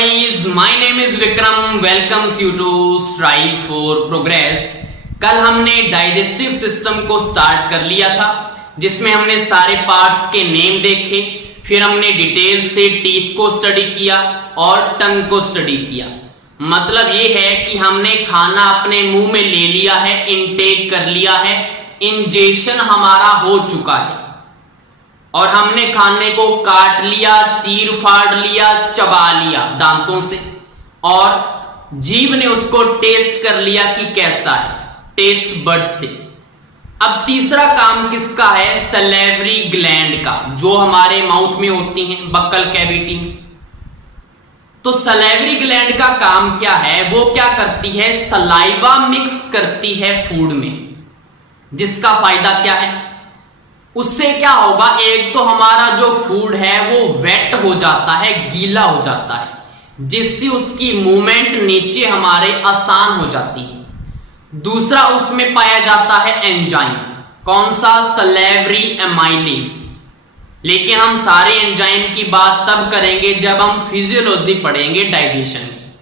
guys, my name is Vikram. Welcomes you to Strive for Progress. कल हमने digestive system को start कर लिया था, जिसमें हमने सारे पार्ट्स के नेम देखे, फिर हमने डिटेल से टीथ को स्टडी किया और टंग को स्टडी किया। मतलब ये है कि हमने खाना अपने मुंह में ले लिया है, इनटेक कर लिया है, इंजेक्शन हमारा हो चुका है और हमने खाने को काट लिया, चीर फाड़ लिया, चबा लिया दांतों से और जीभ ने उसको टेस्ट कर लिया कि कैसा है, टेस्ट बड से। अब तीसरा काम किसका है? सलेवरी ग्लैंड का, जो हमारे माउथ में होती हैं, बक्कल कैविटी में। तो सलेवरी ग्लैंड का काम क्या है? वो क्या करती है? सलाइवा मिक्स करती है फूड में, जिसका फायदा क्या है? उससे क्या होगा? एक तो हमारा जो फूड है वो वेट हो जाता है, गीला हो जाता है, जिससे उसकी मूवमेंट नीचे हमारे आसान हो जाती है। दूसरा, उसमें पाया जाता है एंजाइम। कौन सा? Salivary amylase. लेकिन हम सारे एंजाइम की बात तब करेंगे जब हम फिजियोलॉजी पढ़ेंगे डाइजेशन की।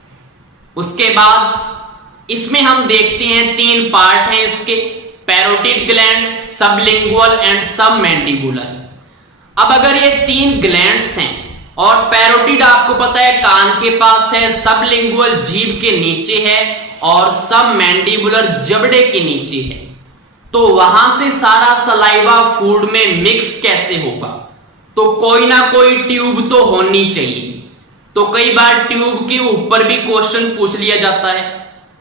उसके बाद इसमें हम देखते हैं 3 पार्ट हैं इसके: parotid gland, sublingual and submandibular. अब अगर ये 3 ग्लैंड्स हैं और पैरोटिड आपको पता है कान के पास है, सबलिंगुअल जीभ के नीचे है और सबमैंडिबुलर जबड़े के नीचे है, तो वहां से सारा सलाइवा फूड में मिक्स कैसे होगा? तो कोई ना कोई ट्यूब तो होनी चाहिए। तो कई बार ट्यूब के ऊपर भी क्वेश्चन पूछ लिया जाता है।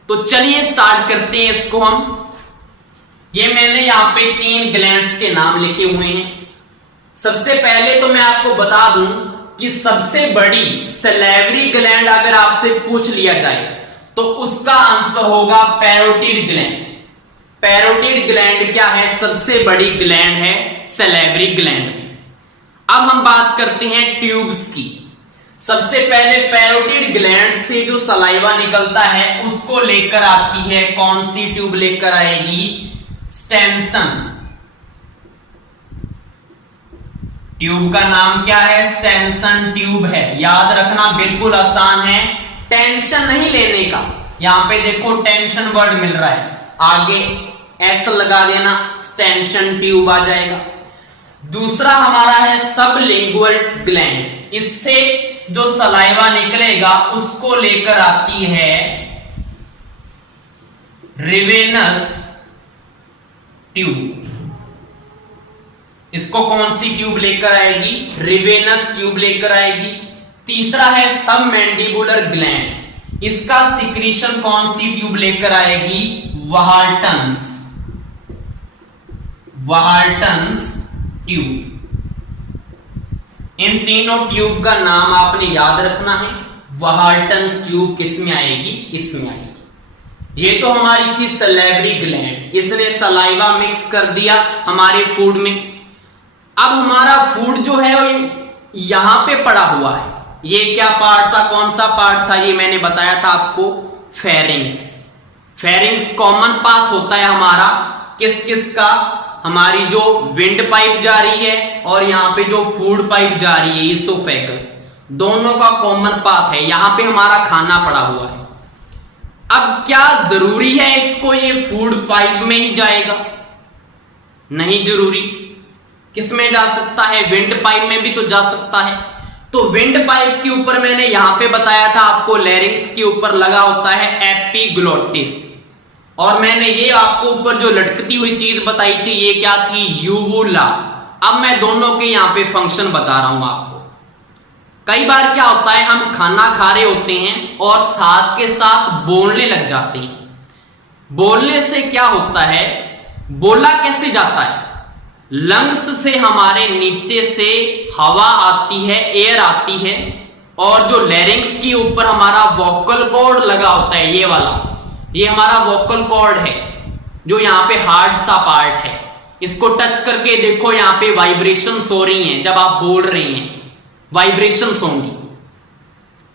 तो चलिए स्टार्ट करते हैं इसको हम। ये मैंने यहां पे 3 ग्लैंड्स के नाम लिखे हुए हैं। सबसे पहले तो मैं आपको बता दूं कि सबसे बड़ी सलेवरी ग्लैंड अगर आपसे पूछ लिया जाए तो उसका आंसर होगा पैरोटिड ग्लैंड। पैरोटिड ग्लैंड क्या है? सबसे बड़ी ग्लैंड है सलेवरी ग्लैंड। अब हम बात करते हैं ट्यूब्स की। सबसे पहले पैरोटिड ग्लैंड से जो सलाइवा निकलता है उसको लेकर आती है, कौन सी ट्यूब लेकर आएगी? स्टेंसन ट्यूब का नाम क्या है? स्टेंसन ट्यूब है। याद रखना बिल्कुल आसान है, टेंशन नहीं लेने का। यहां पे देखो टेंशन वर्ड मिल रहा है, आगे एस लगा देना, स्टेंसन ट्यूब आ जाएगा। दूसरा हमारा है सबलिंगुअल ग्लैंड। इससे जो सलाइवा निकलेगा उसको लेकर आती है रिवेनस ट्यूब। इसको कौन सी ट्यूब लेकर आएगी? रिवेनस ट्यूब लेकर आएगी। तीसरा है सबमैंडिबुलर ग्लैंड। इसका सिक्रीशन कौन सी ट्यूब लेकर आएगी? वाहर्टन्स ट्यूब। इन तीनों ट्यूब का नाम आपने याद रखना है। वाहर्टन्स ट्यूब किस में आएगी? इसमें आएगी। ये तो हमारी थी सलेवरी ग्लैंड, इसने सलाइवा मिक्स कर दिया हमारे फूड में। अब हमारा फूड जो है वो यहां पे पड़ा हुआ है। ये क्या पार्ट था? कौन सा पार्ट था? ये मैंने बताया था आपको, फेरिंग्स। फेरिंग्स कॉमन पाथ होता है हमारा किस किस का? हमारी जो विंड पाइप जा रही है और यहां पे जो फूड पाइप जा रही है, इसोफेगस, दोनों का कॉमन पाथ है। यहां पे हमारा खाना पड़ा हुआ है। अब क्या जरूरी है इसको ये फूड पाइप में ही जाएगा? नहीं जरूरी। किस में जा सकता है? विंड पाइप में भी तो जा सकता है। तो विंड पाइप के ऊपर मैंने यहां पे बताया था आपको, लैरिंक्स के ऊपर लगा होता है एपिग्लोटिस, और मैंने ये आपको ऊपर जो लटकती हुई चीज बताई थी, ये क्या थी? यूवुला। अब मैं दोनों के यहां पे फंक्शन बता रहा हूं आपको। कई बार क्या होता है, हम खाना खा रहे होते हैं और साथ के साथ बोलने लग जाते हैं। बोलने से क्या होता है? बोला कैसे जाता है? लंग्स से हमारे नीचे से हवा आती है, एयर आती है, और जो लैरिंक्स के ऊपर हमारा वोकल कॉर्ड लगा होता है, ये वाला, ये हमारा वोकल कॉर्ड है, जो यहां पे हार्ड सा पार्ट है। इसको टच करके देखो, यहां पे वाइब्रेशंस हो रही हैं। जब आप बोल रही हैं वाइब्रेशंस होंगी।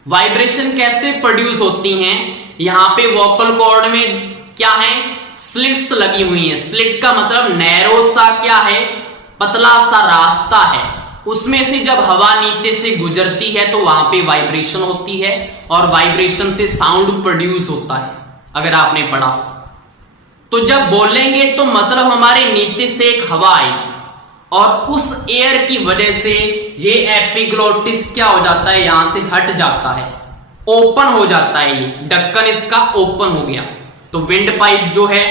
वाइब्रेशन कैसे प्रोड्यूस होती हैं? यहां पे वोकल कॉर्ड में क्या है? स्लिट्स लगी हुई हैं। स्लिट का मतलब नैरो सा क्या है? पतला सा रास्ता है। उसमें से जब हवा नीचे से गुजरती है तो वहां पे वाइब्रेशन होती है और वाइब्रेशन से साउंड प्रोड्यूस होता है, अगर आपने पढ़ा। तो जब बोलेंगे तो मतलब हमारे नीचे से एक हवा आएगी और उस एयर की वजह से ये एपिग्लोटिस क्या हो जाता है, यहां से हट जाता है, ओपन हो जाता है, ये ढक्कन इसका ओपन हो गया। तो विंड पाइप जो है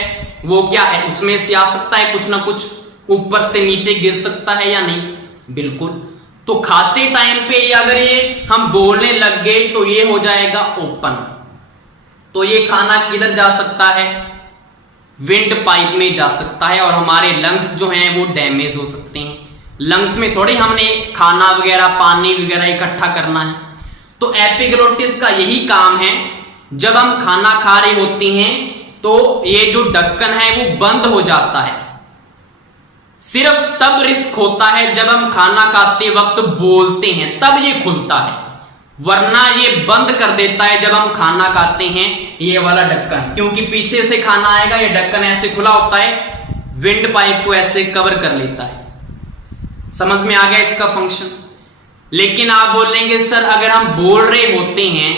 वो क्या है, उसमें से आ सकता है कुछ ना कुछ, ऊपर से नीचे गिर सकता है या नहीं, बिल्कुल। तो खाते टाइम पे अगर ये हम बोलने लग गए तो ये हो जाएगा ओपन। तो ये खाना किधर जा सकता है, विंड पाइप में जा सकता है और हमारे लंग्स जो हैं वो डैमेज हो सकते हैं। लंग्स में थोड़ी हमने खाना वगैरह पानी वगैरह इकट्ठा करना है। तो एपिग्लोटिस का यही काम है, जब हम खाना खा रहे होते हैं तो ये जो ढक्कन है वो बंद हो जाता है। सिर्फ तब रिस्क होता है जब हम खाना खाते वक्त बोलते हैं, तब ये खुलता है, वरना ये बंद कर देता है जब हम खाना खाते हैं ये वाला ढक्कन, क्योंकि पीछे से खाना आएगा, ये ढक्कन ऐसे खुला होता है, विंड पाइप को ऐसे कवर कर लेता है। समझ में आ गया इसका फंक्शन। लेकिन आप बोलेंगे सर अगर हम बोल रहे होते हैं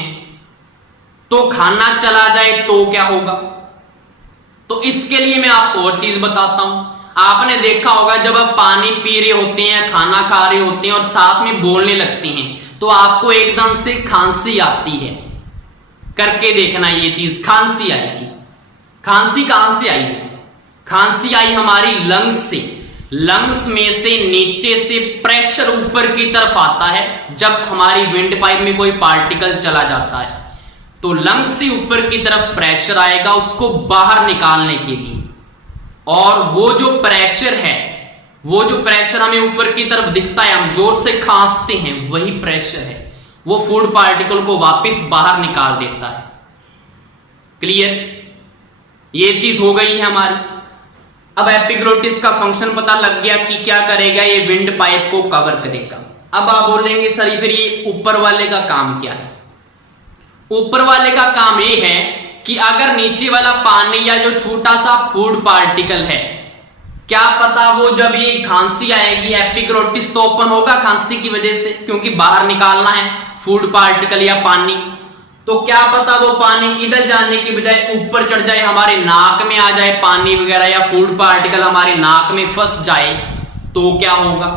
तो खाना चला जाए तो क्या होगा? तो इसके लिए मैं आपको और चीज बताता हूं। आपने देखा होगा जब आप पानी पी रहे होते हैं, खाना खा रहे होते हैं और साथ में बोलने लगते हैं तो आपको एकदम से खांसी आती है। करके देखना ये चीज, खांसी आएगी। खांसी कहां से आई? खांसी आई हमारी लंग्स से। लंग्स में से नीचे से प्रेशर ऊपर की तरफ आता है जब हमारी विंड पाइप में कोई पार्टिकल चला जाता है, तो लंग्स से ऊपर की तरफ प्रेशर आएगा उसको बाहर निकालने के लिए। और वो जो प्रेशर है, वो जो प्रेशर हमें ऊपर की तरफ दिखता है, हम जोर से खांसते हैं, वही प्रेशर है, वो फूड पार्टिकल को वापस बाहर निकाल देता है। क्लियर? ये चीज हो गई है हमारी। अब एपिग्लोटिस का फंक्शन पता लग गया कि क्या करेगा, ये विंड पाइप को कवर करेगा। अब आप बोलेंगे सर फिर ये ऊपर वाले का काम क्या है? ऊपर वाले का काम ये है कि अगर नीचे वाला पानी या जो छोटा सा फूड पार्टिकल है, क्या पता वो जब ये खांसी आएगी, एपिग्लोटिस तो ओपन होगा खांसी की वजह से, क्योंकि बाहर निकालना है फूड पार्टिकल या पानी, तो क्या पता वो पानी इधर जाने की बजाय ऊपर चढ़ जाए, हमारे नाक में आ जाए पानी वगैरह, या फूड पार्टिकल हमारे नाक में फंस जाए तो क्या होगा?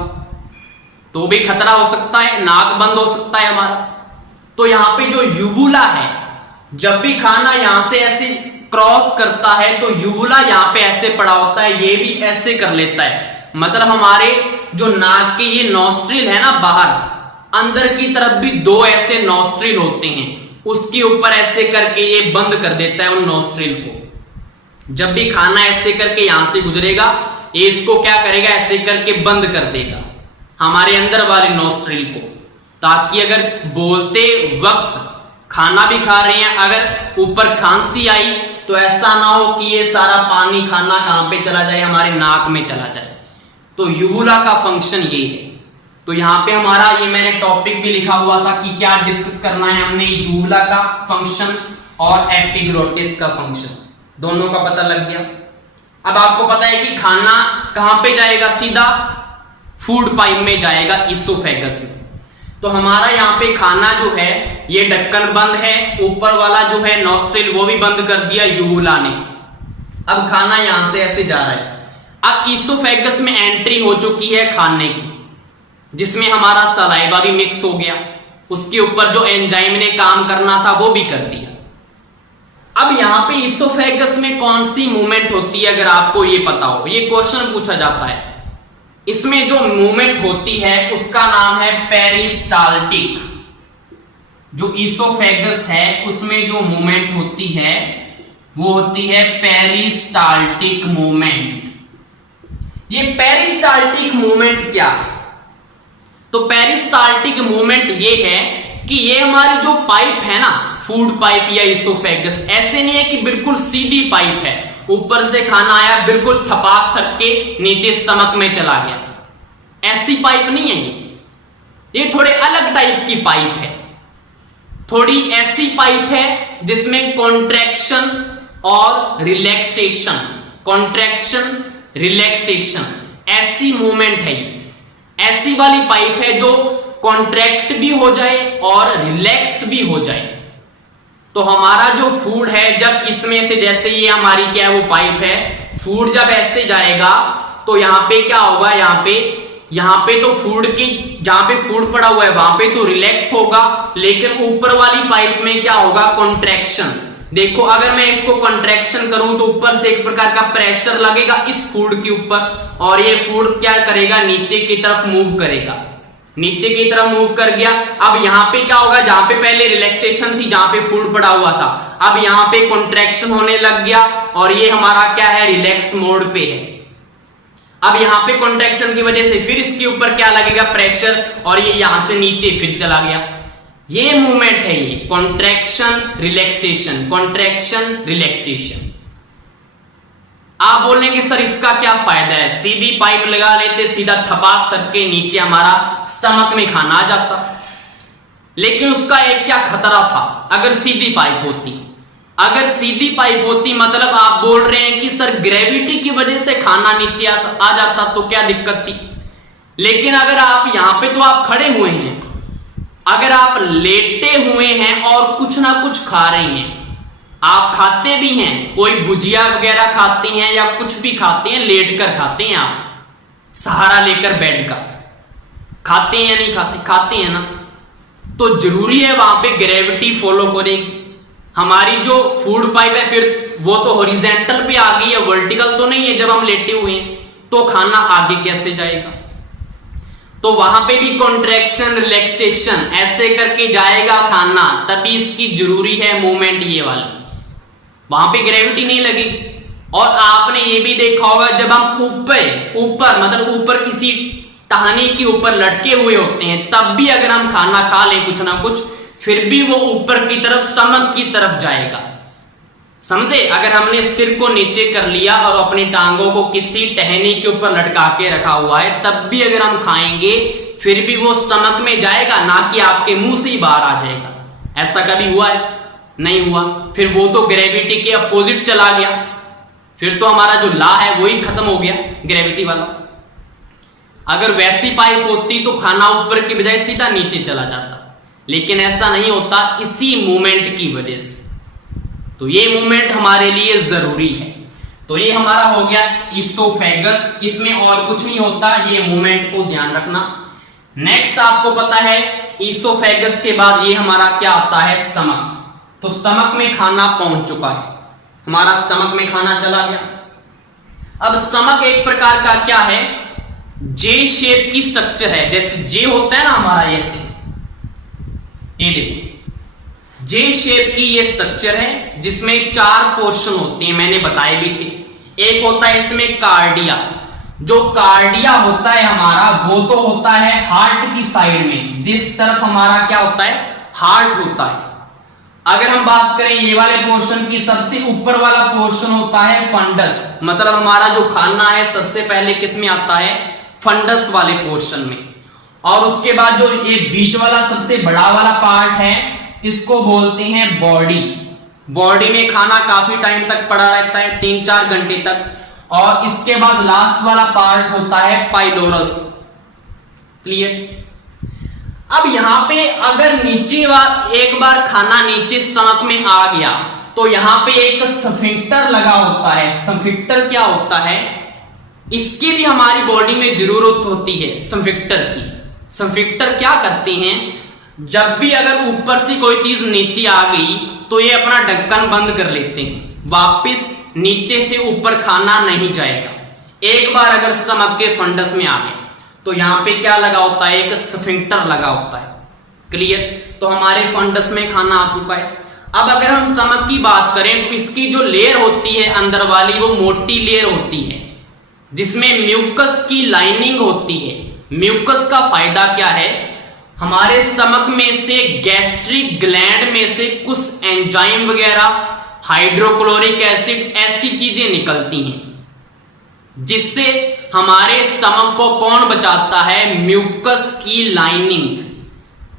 तो भी खतरा हो सकता है, नाक बंद हो सकता है हमारा। तो यहां पे जो यूवुला है, जब भी खाना यहां से ऐसे क्रॉस करता है तो यूवुला यहां पे ऐसे पड़ा होता है, ये भी ऐसे कर लेता है। मतलब हमारे जो नाक के ये नॉस्ट्रिल है ना, बाहर अंदर की तरफ भी दो ऐसे नॉस्ट्रिल होते हैं, उसके ऊपर ऐसे करके ये बंद कर देता है उन नॉस्ट्रिल को। जब भी खाना ऐसे करके यहां से गुजरेगा, ये इसको क्या करेगा, ऐसे करके बंद कर देगा हमारे अंदर वाले नॉस्ट्रिल को, ताकि अगर बोलते वक्त खाना भी खा रहे हैं, अगर ऊपर खांसी आई तो ऐसा ना हो कि ये सारा पानी खाना कहां पे चला जाए, हमारे नाक में चला जाए। तो यूवुला का फंक्शन ये है। तो यहां पे हमारा ये मैंने टॉपिक भी लिखा हुआ था कि क्या डिस्कस करना है हमने, यूवुला का फंक्शन और एपिग्लोटिस का फंक्शन, दोनों का पता लग गया। अब आपको पता है कि खाना कहां पे जाएगा, सीधा फूड पाइप में जाएगा, इसोफेगस में। तो हमारा यहाँ पे खाना जो है ये ढक्कन बंद है, ऊपर वाला जो है नॉस्ट्रिल वो भी बंद कर दिया यूवुला ने। अब खाना यहां से ऐसे जा रहा है। अब इसोफेगस में एंट्री हो चुकी है खाने की, जिसमें हमारा सलाइवा भी मिक्स हो गया, उसके ऊपर जो एंजाइम ने काम करना था वो भी कर दिया। अब यहां पे इसोफेगस में कौन सी मूवमेंट होती है, अगर आपको ये पता हो, ये क्वेश्चन पूछा जाता है। इसमें जो मूवमेंट होती है उसका नाम है पेरिस्टाल्टिक। जो इसोफेगस है उसमें जो मूवमेंट होती है वो होती है पेरिस्टाल्टिक मूवमेंट। ये पेरिस्टाल्टिक मूवमेंट क्या है? तो पेरिस्टाल्टिक मूवमेंट ये है कि ये हमारी जो पाइप है ना, फूड पाइप या इसोफेगस, ऐसे नहीं है कि बिल्कुल सीधी पाइप है, ऊपर से खाना आया बिल्कुल थपाक थक के नीचे स्टमक में चला गया, ऐसी पाइप नहीं है ये थोड़े अलग टाइप की पाइप है। थोड़ी ऐसी पाइप है जिसमें कॉन्ट्रैक्शन और रिलैक्सेशन, कॉन्ट्रैक्शन रिलैक्सेशन, ऐसी मूवमेंट है ये। ऐसी वाली पाइप है जो कॉन्ट्रैक्ट भी हो जाए और रिलैक्स भी हो जाए। तो हमारा जो फूड है, जब इसमें से, जैसे ये हमारी क्या है, वो पाइप है, फूड जब ऐसे जाएगा तो यहां पे क्या होगा, यहां पे तो फूड की, जहां पे फूड पड़ा हुआ है वहां पे तो रिलैक्स होगा, लेकिन ऊपर वाली पाइप में क्या होगा, कॉन्ट्रैक्शन। देखो अगर मैं इसको कॉन्ट्रैक्शन करूं तो ऊपर से एक प्रकार का प्रेशर लगेगा इस फूड के ऊपर, और ये फूड क्या करेगा, नीचे की तरफ मूव करेगा, नीचे की तरफ मूव कर गया। अब यहां पे क्या होगा, जहां पे पहले रिलैक्सेशन थी, जहां पे फूड पड़ा हुआ था, अब यहां पे कॉन्ट्रैक्शन होने लग गया और ये हमारा क्या है, रिलैक्स मोड पे है। अब यहां पे कॉन्ट्रैक्शन की वजह से फिर इसके ऊपर क्या लगेगा, प्रेशर, और ये यहां से नीचे फिर चला गया। ये मूवमेंट है, ये कॉन्ट्रैक्शन रिलैक्सेशन, कॉन्ट्रैक्शन रिलैक्सेशन। आप बोलेंगे सर इसका क्या फायदा है, सीधी पाइप लगा लेते, सीधा थपाक करके नीचे हमारा स्टमक में खाना आ जाता। लेकिन उसका एक क्या खतरा था, अगर सीधी पाइप होती, अगर सीधी पाइप होती, मतलब आप बोल रहे हैं कि सर ग्रेविटी की वजह से खाना नीचे आ जाता तो क्या दिक्कत थी। लेकिन अगर आप यहां पे तो आप खड़े हुए हैं, अगर आप लेटे हुए हैं और कुछ ना कुछ खा रहे हैं, आप खाते भी हैं, कोई भुजिया वगैरह खाते हैं या कुछ भी खाते हैं, लेट कर खाते हैं, आप सहारा लेकर बेड का खाते हैं या नहीं खाते, खाते हैं ना, तो जरूरी है वहां पे ग्रेविटी फॉलो करेगी। हमारी जो फूड पाइप है फिर वो तो हॉरिजॉन्टल पे आ गई है, वर्टिकल तो नहीं है, जब हम लेटे हुए हैं तो खाना आगे कैसे जाएगा। तो वहां पे भी कॉन्ट्रैक्शन रिलैक्सेशन ऐसे करके जाएगा खाना, तभी इसकी जरूरी है मूवमेंट ये वाली, वहां पे ग्रेविटी नहीं लगेगी। और आपने ये भी देखा होगा जब हम ऊपर मतलब ऊपर किसी टहनी के ऊपर लटके हुए होते हैं, तब भी अगर हम खाना खा लें कुछ ना कुछ, फिर भी वो ऊपर की तरफ, स्टमक की तरफ जाएगा, समझे। अगर हमने सिर को नीचे कर लिया और अपनी टांगों को किसी टहनी के ऊपर लटका के रखा हुआ है, तब भी अगर हम खाएंगे फिर भी वो स्टमक में जाएगा, ना कि आपके मुंह से ही बाहर आ जाएगा। ऐसा कभी हुआ है? नहीं हुआ। फिर वो तो ग्रेविटी के अपोजिट चला गया, फिर तो हमारा जो लॉ है वही खत्म हो गया, ग्रेविटी वाला। अगर वैसी पाइप होती तो खाना ऊपर की बजाय सीधा नीचे चला जाता, लेकिन ऐसा नहीं होता इसी मूवमेंट की वजह से। तो ये मूवमेंट हमारे लिए जरूरी है। तो ये हमारा हो गया इसोफेगस, इसमें और कुछ नहीं होता, ये मूवमेंट को ध्यान रखना। नेक्स्ट आपको पता है इसोफेगस के बाद ये हमारा क्या आता है, स्टमक। तो स्टमक में खाना पहुंच चुका है, हमारा स्टमक में खाना चला गया। अब स्टमक एक प्रकार का क्या है, जे शेप की स्ट्रक्चर है, जैसे जे होता है ना हमारा, ऐसे ये देखो जे शेप की ये स्ट्रक्चर है, जिसमें 4 पोर्शन होते हैं, मैंने बताए भी थे। एक होता है इसमें कार्डिया, जो कार्डिया होता है हमारा वो तो होता है हार्ट की साइड में, जिस तरफ हमारा क्या होता है, हार्ट होता है। अगर हम बात करें ये वाले पोर्शन की, सबसे ऊपर वाला पोर्शन होता है फंडस, मतलब हमारा जो खाना है सबसे पहले किस में आता है, फंडस वाले पोर्शन में। और उसके बाद जो ये बीच वाला सबसे बड़ा वाला पार्ट है, इसको बोलते हैं बॉडी। बॉडी में खाना काफी टाइम तक पड़ा रहता है, 3-4 घंटे तक। और इसके बाद लास्ट वाला पार्ट होता है पाइलोरस। क्लियर। अब यहां पे अगर नीचे एक बार खाना नीचे स्टमक में आ गया, तो यहां पे एक स्फिंक्टर लगा होता है। स्फिंक्टर क्या होता है, इसकी भी हमारी बॉडी में जरूरत होती है, स्फिंक्टर की। स्फिंक्टर क्या करते हैं, जब भी अगर ऊपर से कोई चीज नीचे आ गई तो ये अपना ढक्कन बंद कर लेते हैं, वापस नीचे से ऊपर खाना नहीं जाएगा। एक बार अगर स्टमक के फंडस में आ गए तो यहां पे क्या लगा होता है, एक स्फिंक्टर लगा होता है। क्लियर। तो हमारे फंडस में खाना आ चुका है। अब अगर हम स्टमक की बात करें तो इसकी जो लेयर होती है अंदर वाली, वो मोटी लेयर होती है, जिसमें म्यूकस की लाइनिंग होती है। म्यूकस का फायदा क्या है, हमारे स्टमक में से गैस्ट्रिक ग्लैंड में से कुछ एंजाइम वगैरह, हाइड्रोक्लोरिक एसिड, ऐसी चीजें निकलती हैं, जिससे हमारे स्टमक को कौन बचाता है, म्यूकस की लाइनिंग।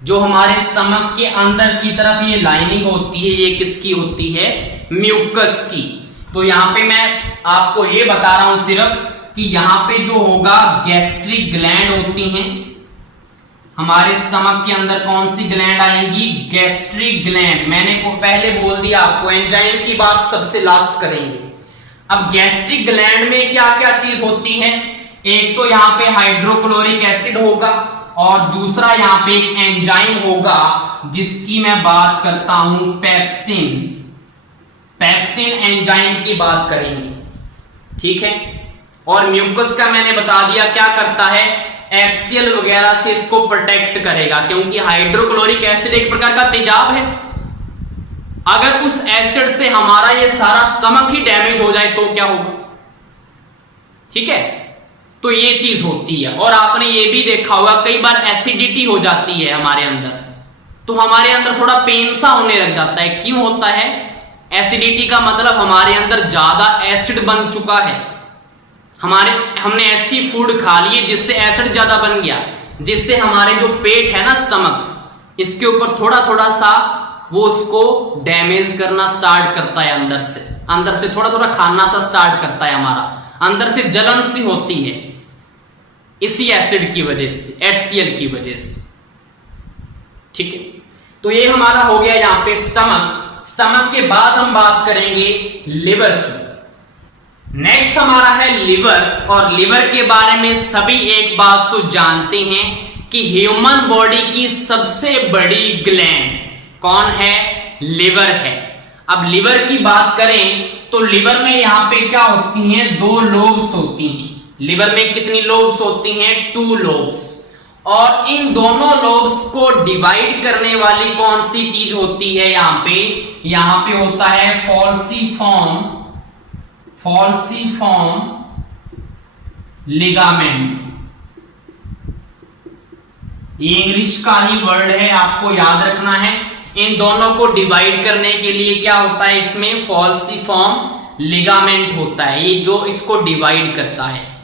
जो हमारे स्टमक के अंदर की तरफ ये लाइनिंग होती है, ये किसकी होती है, म्यूकस की। तो यहां पे मैं आपको ये बता रहा हूं सिर्फ, कि यहाँ पे जो होगा गैस्ट्रिक ग्लैंड होती हैं हमारे स्टमक के अंदर। कौन सी ग्लैंड आएंगी? Gastric gland. मैंने पहले बोल दिया आपको, एंजाइम की बात सबसे लास्ट करेंगे। अब गैस्ट्रिक ग्लैंड में क्या क्या चीज होती है? एक तो यहाँ पे हाइड्रोक्लोरिक एसिड होगा और दूसरा यहाँ पे एक एंजाइम होगा जिसकी मैं बात करता हूं पेप्सिन। पेप्सिन एंजाइम की बात करेंगे, ठीक है। और म्यूकस का मैंने बता दिया क्या करता है, HCl वगैरह से इसको प्रोटेक्ट करेगा, क्योंकि हाइड्रोक्लोरिक एसिड एक प्रकार का तेजाब है। अगर उस एसिड से हमारा ये सारा स्टमक ही डैमेज हो जाए तो क्या होगा? ठीक है, तो ये चीज होती है। और आपने ये भी देखा होगा कई बार एसिडिटी हो जाती है हमारे अंदर, तो हमारे अंदर थोड़ा पेन सा होने लग जाता है। क्यों होता है? एसिडिटी का मतलब हमारे अंदर ज्यादा एसिड बन चुका है। हमने ऐसी फूड खा लिए जिससे एसिड ज्यादा बन गया, जिससे हमारे जो पेट है ना, स्टमक, इसके ऊपर थोड़ा थोड़ा सा वो उसको डैमेज करना स्टार्ट करता है। अंदर से थोड़ा थोड़ा खाना सा स्टार्ट करता है, हमारा अंदर से जलन सी होती है इसी एसिड की वजह से, HCl की वजह से। ठीक है, तो ये हमारा हो गया यहां पे स्टमक के बाद हम बात करेंगे लिवर की। नेक्स्ट हमारा है लिवर, और लिवर के बारे में सभी एक बात तो जानते हैं कि ह्यूमन बॉडी की सबसे बड़ी ग्लैंड कौन है? लिवर है। अब लिवर की बात करें तो लिवर में यहां पे क्या होती हैं? 2 लोब्स होती हैं। लिवर में कितनी लोब्स होती हैं? 2 लोब्स। और इन दोनों लोब्स को डिवाइड करने वाली कौन सी चीज होती है? यहां पे होता है फॉल्सीफॉर्म लिगामेंट। ये इंग्लिश का ही वर्ड है, आपको याद रखना है। इन दोनों को डिवाइड करने के लिए क्या होता है? इसमें फॉल्सीफॉर्म लिगामेंट होता है, ये जो इसको डिवाइड करता है।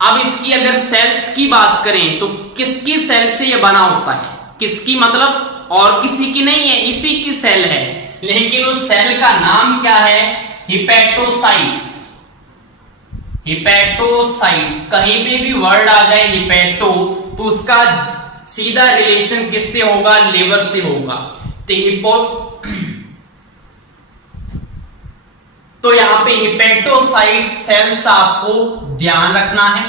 अब इसकी अगर सेल्स की बात करें तो किसकी सेल से ये बना होता है? किसकी मतलब और किसी की नहीं है, इसी की सेल है। लेकिन उस सेल का नाम क्या है? हिपैटोसाइट्स। कहीं पे भी वर्ड आ जाए हिपैटो तो उसका सीधा रिलेशन किससे होगा? लिवर से होगा। तो यहां पे हिपैटोसाइट सेल्स आपको ध्यान रखना है।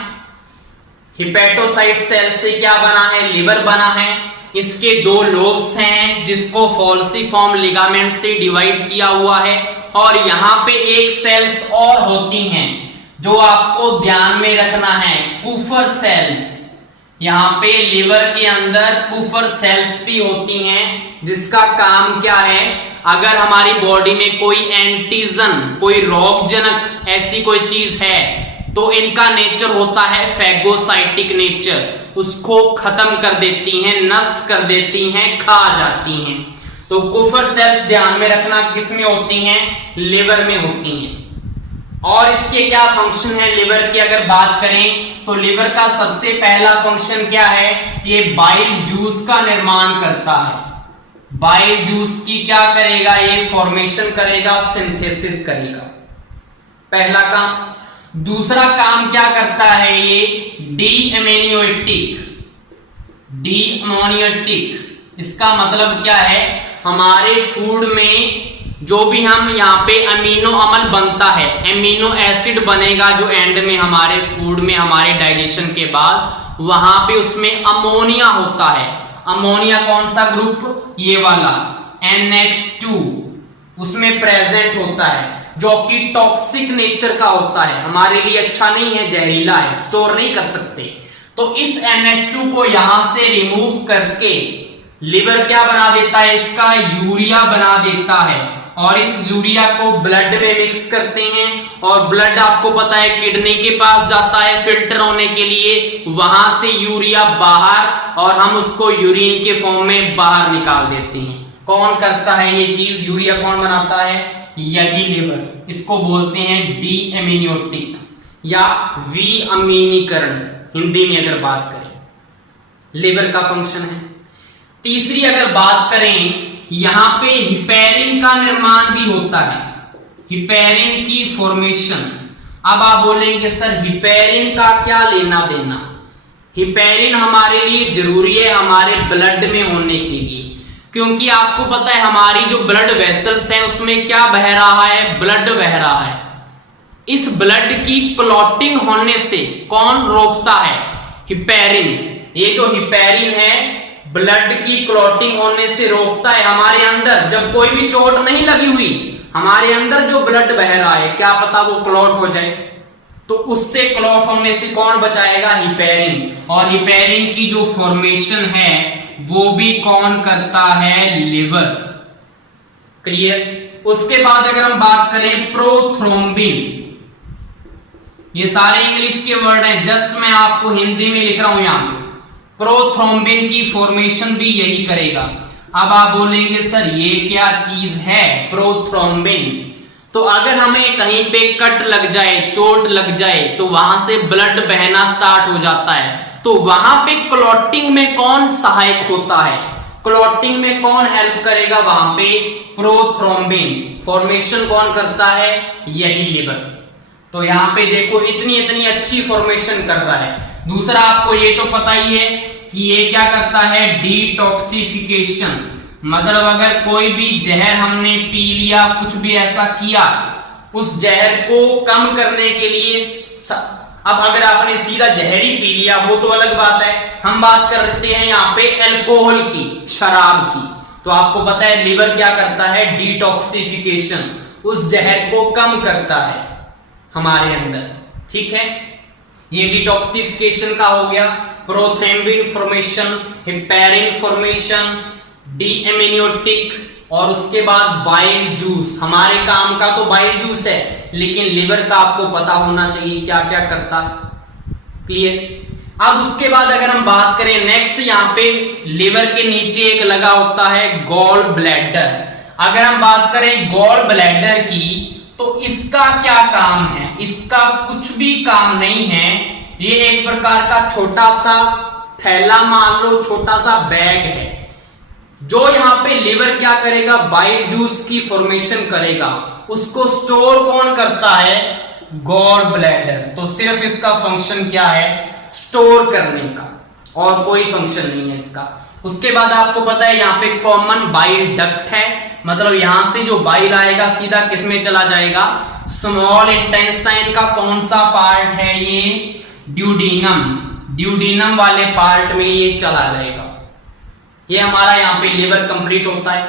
हिपैटोसाइट सेल से क्या बना है? लिवर बना है। इसके 2 लोब्स हैं जिसको फॉल्सीफॉर्म लिगामेंट से डिवाइड किया हुआ है। और यहां पे एक सेल्स और होती हैं जो आपको ध्यान में रखना है, कुफर सेल्स। यहां पे लिवर के अंदर कुफर सेल्स भी होती हैं जिसका काम क्या है? अगर हमारी बॉडी में कोई एंटीजन, कोई रोगजनक ऐसी कोई चीज है तो इनका नेचर होता है फैगोसाइटिक नेचर, उसको खत्म कर देती हैं, नष्ट कर देती हैं, खा जाती हैं। तो कुफर सेल्स ध्यान में रखना किसमें होती हैं? लिवर में होती हैं। और इसके क्या फंक्शन है लिवर की अगर बात करें तो लिवर का सबसे पहला फंक्शन क्या है? ये बाइल जूस का निर्माण करता है। बाइल जूस की क्या करेगा? ये फॉर्मेशन करेगा, सिंथेसिस करेगा, पहला काम। दूसरा काम क्या करता है? ये डीअमोनिएटिक। इसका मतलब क्या है? हमारे फूड में जो भी हम यहाँ पे अमीनो अम्ल बनता है, एमिनो एसिड बनेगा जो एंड में हमारे फूड में, हमारे डाइजेशन के बाद, वहां पे उसमें अमोनिया होता है। अमोनिया कौन सा ग्रुप? ये वाला NH2 उसमें प्रेजेंट होता है, जो कि टॉक्सिक नेचर का होता है, हमारे लिए अच्छा नहीं है, जहरीला है, स्टोर नहीं कर सकते। तो इस NH2 को यहां से रिमूव करके लिवर क्या बना देता है? इसका यूरिया बना देता है। और इस यूरिया को ब्लड में मिक्स करते हैं, और ब्लड आपको पता है किडनी के पास जाता है फिल्टर होने के लिए, वहां से यूरिया बाहर, और हम उसको यूरिन के फॉर्म में बाहर निकाल देते हैं। कौन करता है ये चीज? यूरिया कौन बनाता है? यही लिवर। इसको बोलते हैं डीअमीनियोटिक या विअमीनीकरण, हिंदी में अगर बात करें, लिवर का फंक्शन है। तीसरी अगर बात करें, यहां पे हिपैरिन का निर्माण भी होता है, हिपैरिन की फॉर्मेशन। अब आप बोलेंगे सर हिपेरिन का क्या लेना देना। हिपेरिन हमारे लिए जरूरी है हमारे ब्लड में होने के लिए, क्योंकि आपको पता है हमारी जो ब्लड वेसल्स हैं उसमें क्या बह रहा है, ब्लड बह रहा है। इस ब्लड की क्लॉटिंग होने से कौन रोकता है, हिपेरिन। ये जो हिपेरिन है ब्लड की क्लॉटिंग होने से रोकता है। हमारे अंदर जब कोई भी चोट नहीं लगी हुई, हमारे अंदर जो ब्लड बह रहा है क्या पता वो क्लॉट हो जाए, तो उससे क्लॉट होने से कौन बचाएगा, हिपेरिन। और हिपेरिन की जो फॉर्मेशन है वो भी कौन करता है, लिवर। क्लियर। उसके बाद अगर हम बात करें प्रोथ्रोम्बिन, ये सारे इंग्लिश के वर्ड हैं, जस्ट मैं आपको हिंदी में लिख रहा हूं यहां पे। प्रोथ्रोम्बिन की फॉर्मेशन भी यही करेगा। अब आप बोलेंगे सर ये क्या चीज है प्रोथ्रोम्बिन। तो अगर हमें कहीं पे कट लग जाए, चोट लग जाए, तो वहां से ब्लड बहना स्टार्ट हो जाता है, तो वहां पे क्लॉटिंग में कौन सहायक होता है, क्लॉटिंग में कौन हेल्प करेगा, वहां पे प्रोथ्रोम्बिन। फॉर्मेशन कौन करता है, यही लिवर। तो यहां पे देखो इतनी अच्छी फॉर्मेशन कर रहा है। दूसरा आपको ये तो पता ही है कि ये क्या करता है, डिटॉक्सिफिकेशन। मतलब अगर कोई भी जहर हमने पी लिया, कुछ भी ऐसा किया, उस जहर को कम करने के लिए, अब अगर आपने सीधा जहर ही पी लिया वो तो अलग बात है, हम बात करते हैं यहाँ पे अल्कोहल की, शराब की। तो आपको पता है लिवर क्या करता है, डिटॉक्सिफिकेशन, उस जहर को कम करता है हमारे अंदर। ठीक है, ये डिटॉक्सिफिकेशन का हो गया। प्रोथ्रोम्बिन फॉर्मेशन, हिपेरिन फॉर्मेशन, डीएमिनियोटिक, और उसके बाद बाइल जूस। हमारे काम का तो बाइल जूस है, लेकिन लिवर का आपको पता होना चाहिए क्या क्या करता है। क्लियर। अब उसके बाद अगर हम बात करें नेक्स्ट, यहाँ पे लिवर के नीचे एक लगा होता है गॉल ब्लैडर। अगर हम बात करें गॉल ब्लैडर की, तो इसका क्या काम है, इसका कुछ भी काम नहीं है। ये एक प्रकार का छोटा सा थैला, मान लो छोटा सा बैग है, जो यहाँ पे लिवर क्या करेगा, बाइल जूस की फॉर्मेशन करेगा। उसको स्टोर कौन करता है, गॉल ब्लैडर। तो सिर्फ इसका फंक्शन क्या है, स्टोर करने का, और कोई फंक्शन नहीं है इसका। उसके बाद आपको पता है यहाँ पे कॉमन बाइल डक्ट है, मतलब यहां से जो बाइल आएगा सीधा किस में चला जाएगा, स्मॉल इंटेस्टाइन का कौन सा पार्ट है, ये ड्यूडीनम, ड्यूडीनम वाले पार्ट में ये चला जाएगा। ये हमारा यहाँ पे लिवर कंप्लीट होता है।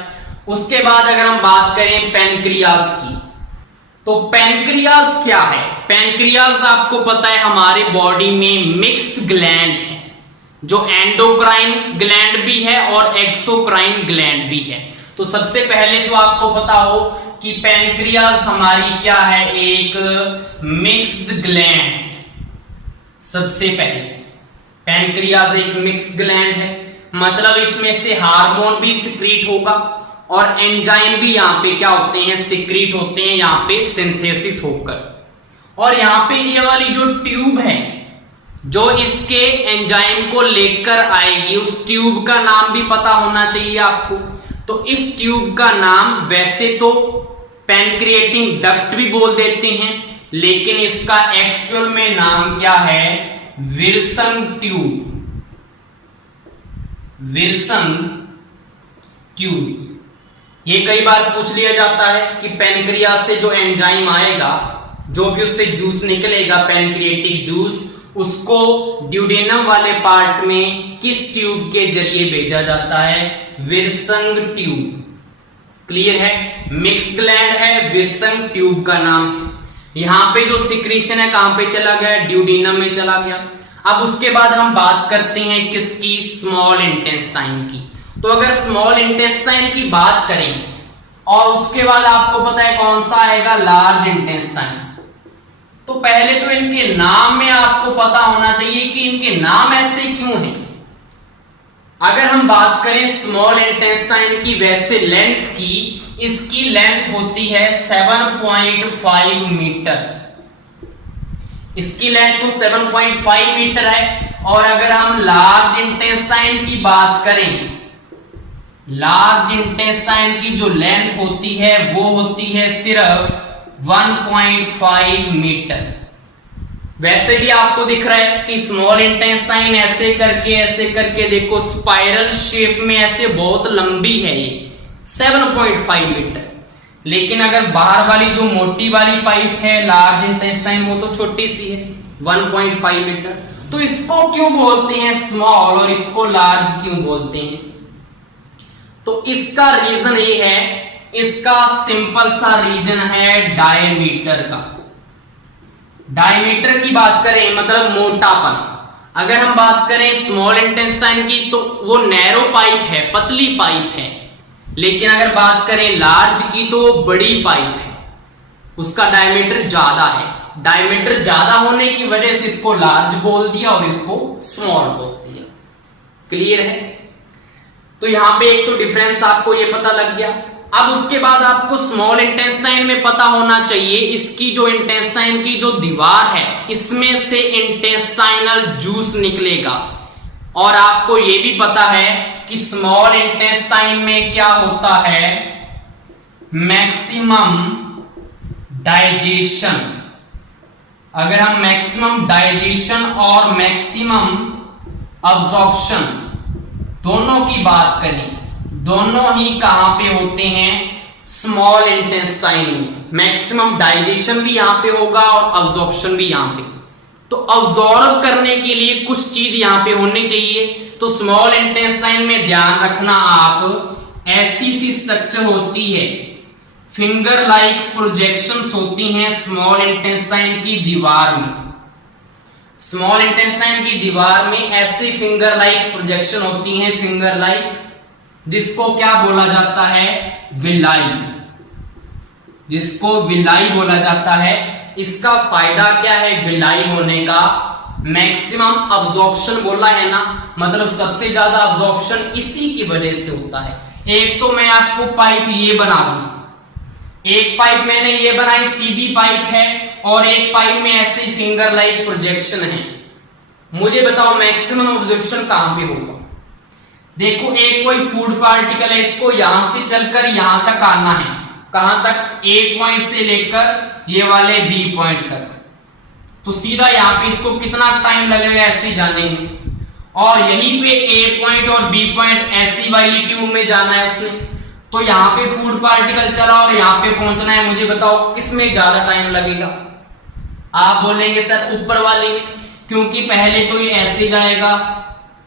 उसके बाद अगर हम बात करें पैनक्रियाज की, तो पैनक्रियाज क्या है, पैनक्रियाज आपको पता है हमारे बॉडी में मिक्स्ड ग्लैंड है, जो एंडोक्राइन ग्लैंड भी है और एक्सोक्राइन ग्लैंड भी है। तो सबसे पहले तो आपको पता हो कि पैनक्रियाज हमारी क्या है, एक मिक्स्ड ग्लैंड। सबसे पहले पैनक्रियाज एक मिक्स्ड ग्लैंड है, मतलब इसमें से हार्मोन भी सिक्रीट होगा और एंजाइम भी यहाँ पे क्या होते हैं, सिक्रीट होते हैं, यहाँ पे सिंथेसिस होकर। और यहाँ पे ये वाली जो ट्यूब है जो इसके एंजाइम को लेकर आएगी, उस ट्यूब का नाम भी पता होना चाहिए आपको। तो इस ट्यूब का नाम वैसे तो पैनक्रिएटिंग डक्ट भी बोल देते हैं, लेकिन इसका एक्चुअल में नाम क्या है, विल्सन ट्यूब, विल्सन ट्यूब। ये कई बार पूछ लिया जाता है कि पैनक्रियास से जो एंजाइम आएगा, जो भी उससे जूस निकलेगा पैनक्रिएटिक जूस, उसको ड्यूडेनम वाले पार्ट में किस ट्यूब के जरिए भेजा जाता है, विल्सन ट्यूब। क्लियर है, मिक्स ग्लैंड है, विल्सन ट्यूब का नाम है। यहां पे जो सिक्रीशन है कहां पे चला गया, ड्यूडेनम में चला गया। अब उसके बाद हम बात करते हैं किसकी, स्मॉल इंटेस्टाइन की। तो अगर स्मॉल इंटेस्टाइन की बात करें और उसके बाद आपको पता है कौन सा आएगा, लार्ज इंटेस्टाइन। तो पहले तो इनके नाम में आपको पता होना चाहिए कि इनके नाम ऐसे क्यों हैं। अगर हम बात करें स्मॉल इंटेस्टाइन की वैसे लेंथ की, इसकी लेंथ होती है 7.5 मीटर, इसकी लेंथ तो 7.5 मीटर है। और अगर हम लार्ज इंटेस्टाइन की बात करें, लार्ज इंटेस्टाइन की जो लेंथ होती है वो होती है सिर्फ 1.5 मीटर। वैसे भी आपको दिख रहा है कि स्मॉल इंटेस्टाइन ऐसे करके देखो स्पाइरल शेप में ऐसे बहुत लंबी है ये 7.5 मीटर। लेकिन अगर बाहर वाली जो मोटी वाली पाइप है लार्ज इंटेस्टाइन वो तो छोटी सी है 1.5 मीटर। तो इसको क्यों बोलते हैं स्मॉल और इसको लार्ज क्यों बोलते हैं? तो इसका रीजन ये है, इसका सिंपल सा रीजन है डायमीटर का। डायमीटर की बात करें मतलब मोटापन। अगर हम बात करें स्मॉल इंटेस्टाइन की तो वो नैरो पाइप है, पतली पाइप है। लेकिन अगर बात करें लार्ज की तो वो बड़ी पाइप है, उसका डायमीटर ज्यादा है। डायमीटर ज्यादा होने की वजह से इसको लार्ज बोल दिया और इसको स्मॉल बोल दिया। क्लियर है? तो यहां पे एक तो डिफरेंस आपको ये पता लग गया। अब उसके बाद आपको स्मॉल इंटेस्टाइन में पता होना चाहिए इसकी जो इंटेस्टाइन की जो दीवार है इसमें से इंटेस्टाइनल जूस निकलेगा। और आपको ये भी पता है कि स्मॉल इंटेस्टाइन में क्या होता है, मैक्सिमम डाइजेशन। अगर हम मैक्सिमम डाइजेशन और मैक्सिमम अब्जॉर्प्शन दोनों की बात करें, दोनों ही कहां पे होते हैं, स्मॉल इंटेस्टाइन में। मैक्सिमम डाइजेशन भी यहां पे होगा और अब्जॉर्प्शन भी यहां पे। तो अब्जॉर्ब करने के लिए कुछ चीज यहां पे होनी चाहिए। तो स्मॉल इंटेस्टाइन में ध्यान रखना आप, ऐसी सी स्ट्रक्चर होती है, फिंगर लाइक प्रोजेक्शंस होती हैं स्मॉल इंटेस्टाइन की दीवार में। स्मॉल इंटेस्टाइन की दीवार में ऐसी फिंगर लाइक प्रोजेक्शन होती हैं, फिंगर लाइक, जिसको क्या बोला जाता है, विलाई, जिसको विलाई बोला जाता है। इसका फायदा क्या है विलाई होने का, मैक्सिमम अब्जॉर्प्शन बोला है ना, मतलब सबसे ज्यादा अब्जॉर्प्शन इसी की वजह से होता है। एक तो मैं आपको पाइप ये बना दूं, एक पाइप मैंने ये बनाई सीधी पाइप है और एक पाइप में ऐसी फिंगर लाइक प्रोजेक्शन है। मुझे बताओ मैक्सिमम अब्जॉर्प्शन कहां पे होगा? देखो एक कोई फूड पार्टिकल है, इसको यहां से चलकर यहां तक आना है। कहां तक? ए पॉइंट से लेकर ये वाले बी पॉइंट तक। तो सीधा यहां पे इसको कितना टाइम लगेगा ऐसे जाने में, और यहीं पे ए पॉइंट और बी पॉइंट ऐसी वाली ट्यूब में जाना है उसने। तो यहां पे फूड पार्टिकल चला और यहां पे पहुंचना है। मुझे बताओ किसमें ज्यादा टाइम लगेगा? आप बोलेंगे सर ऊपर वाले में, क्योंकि पहले तो ये ऐसे जाएगा,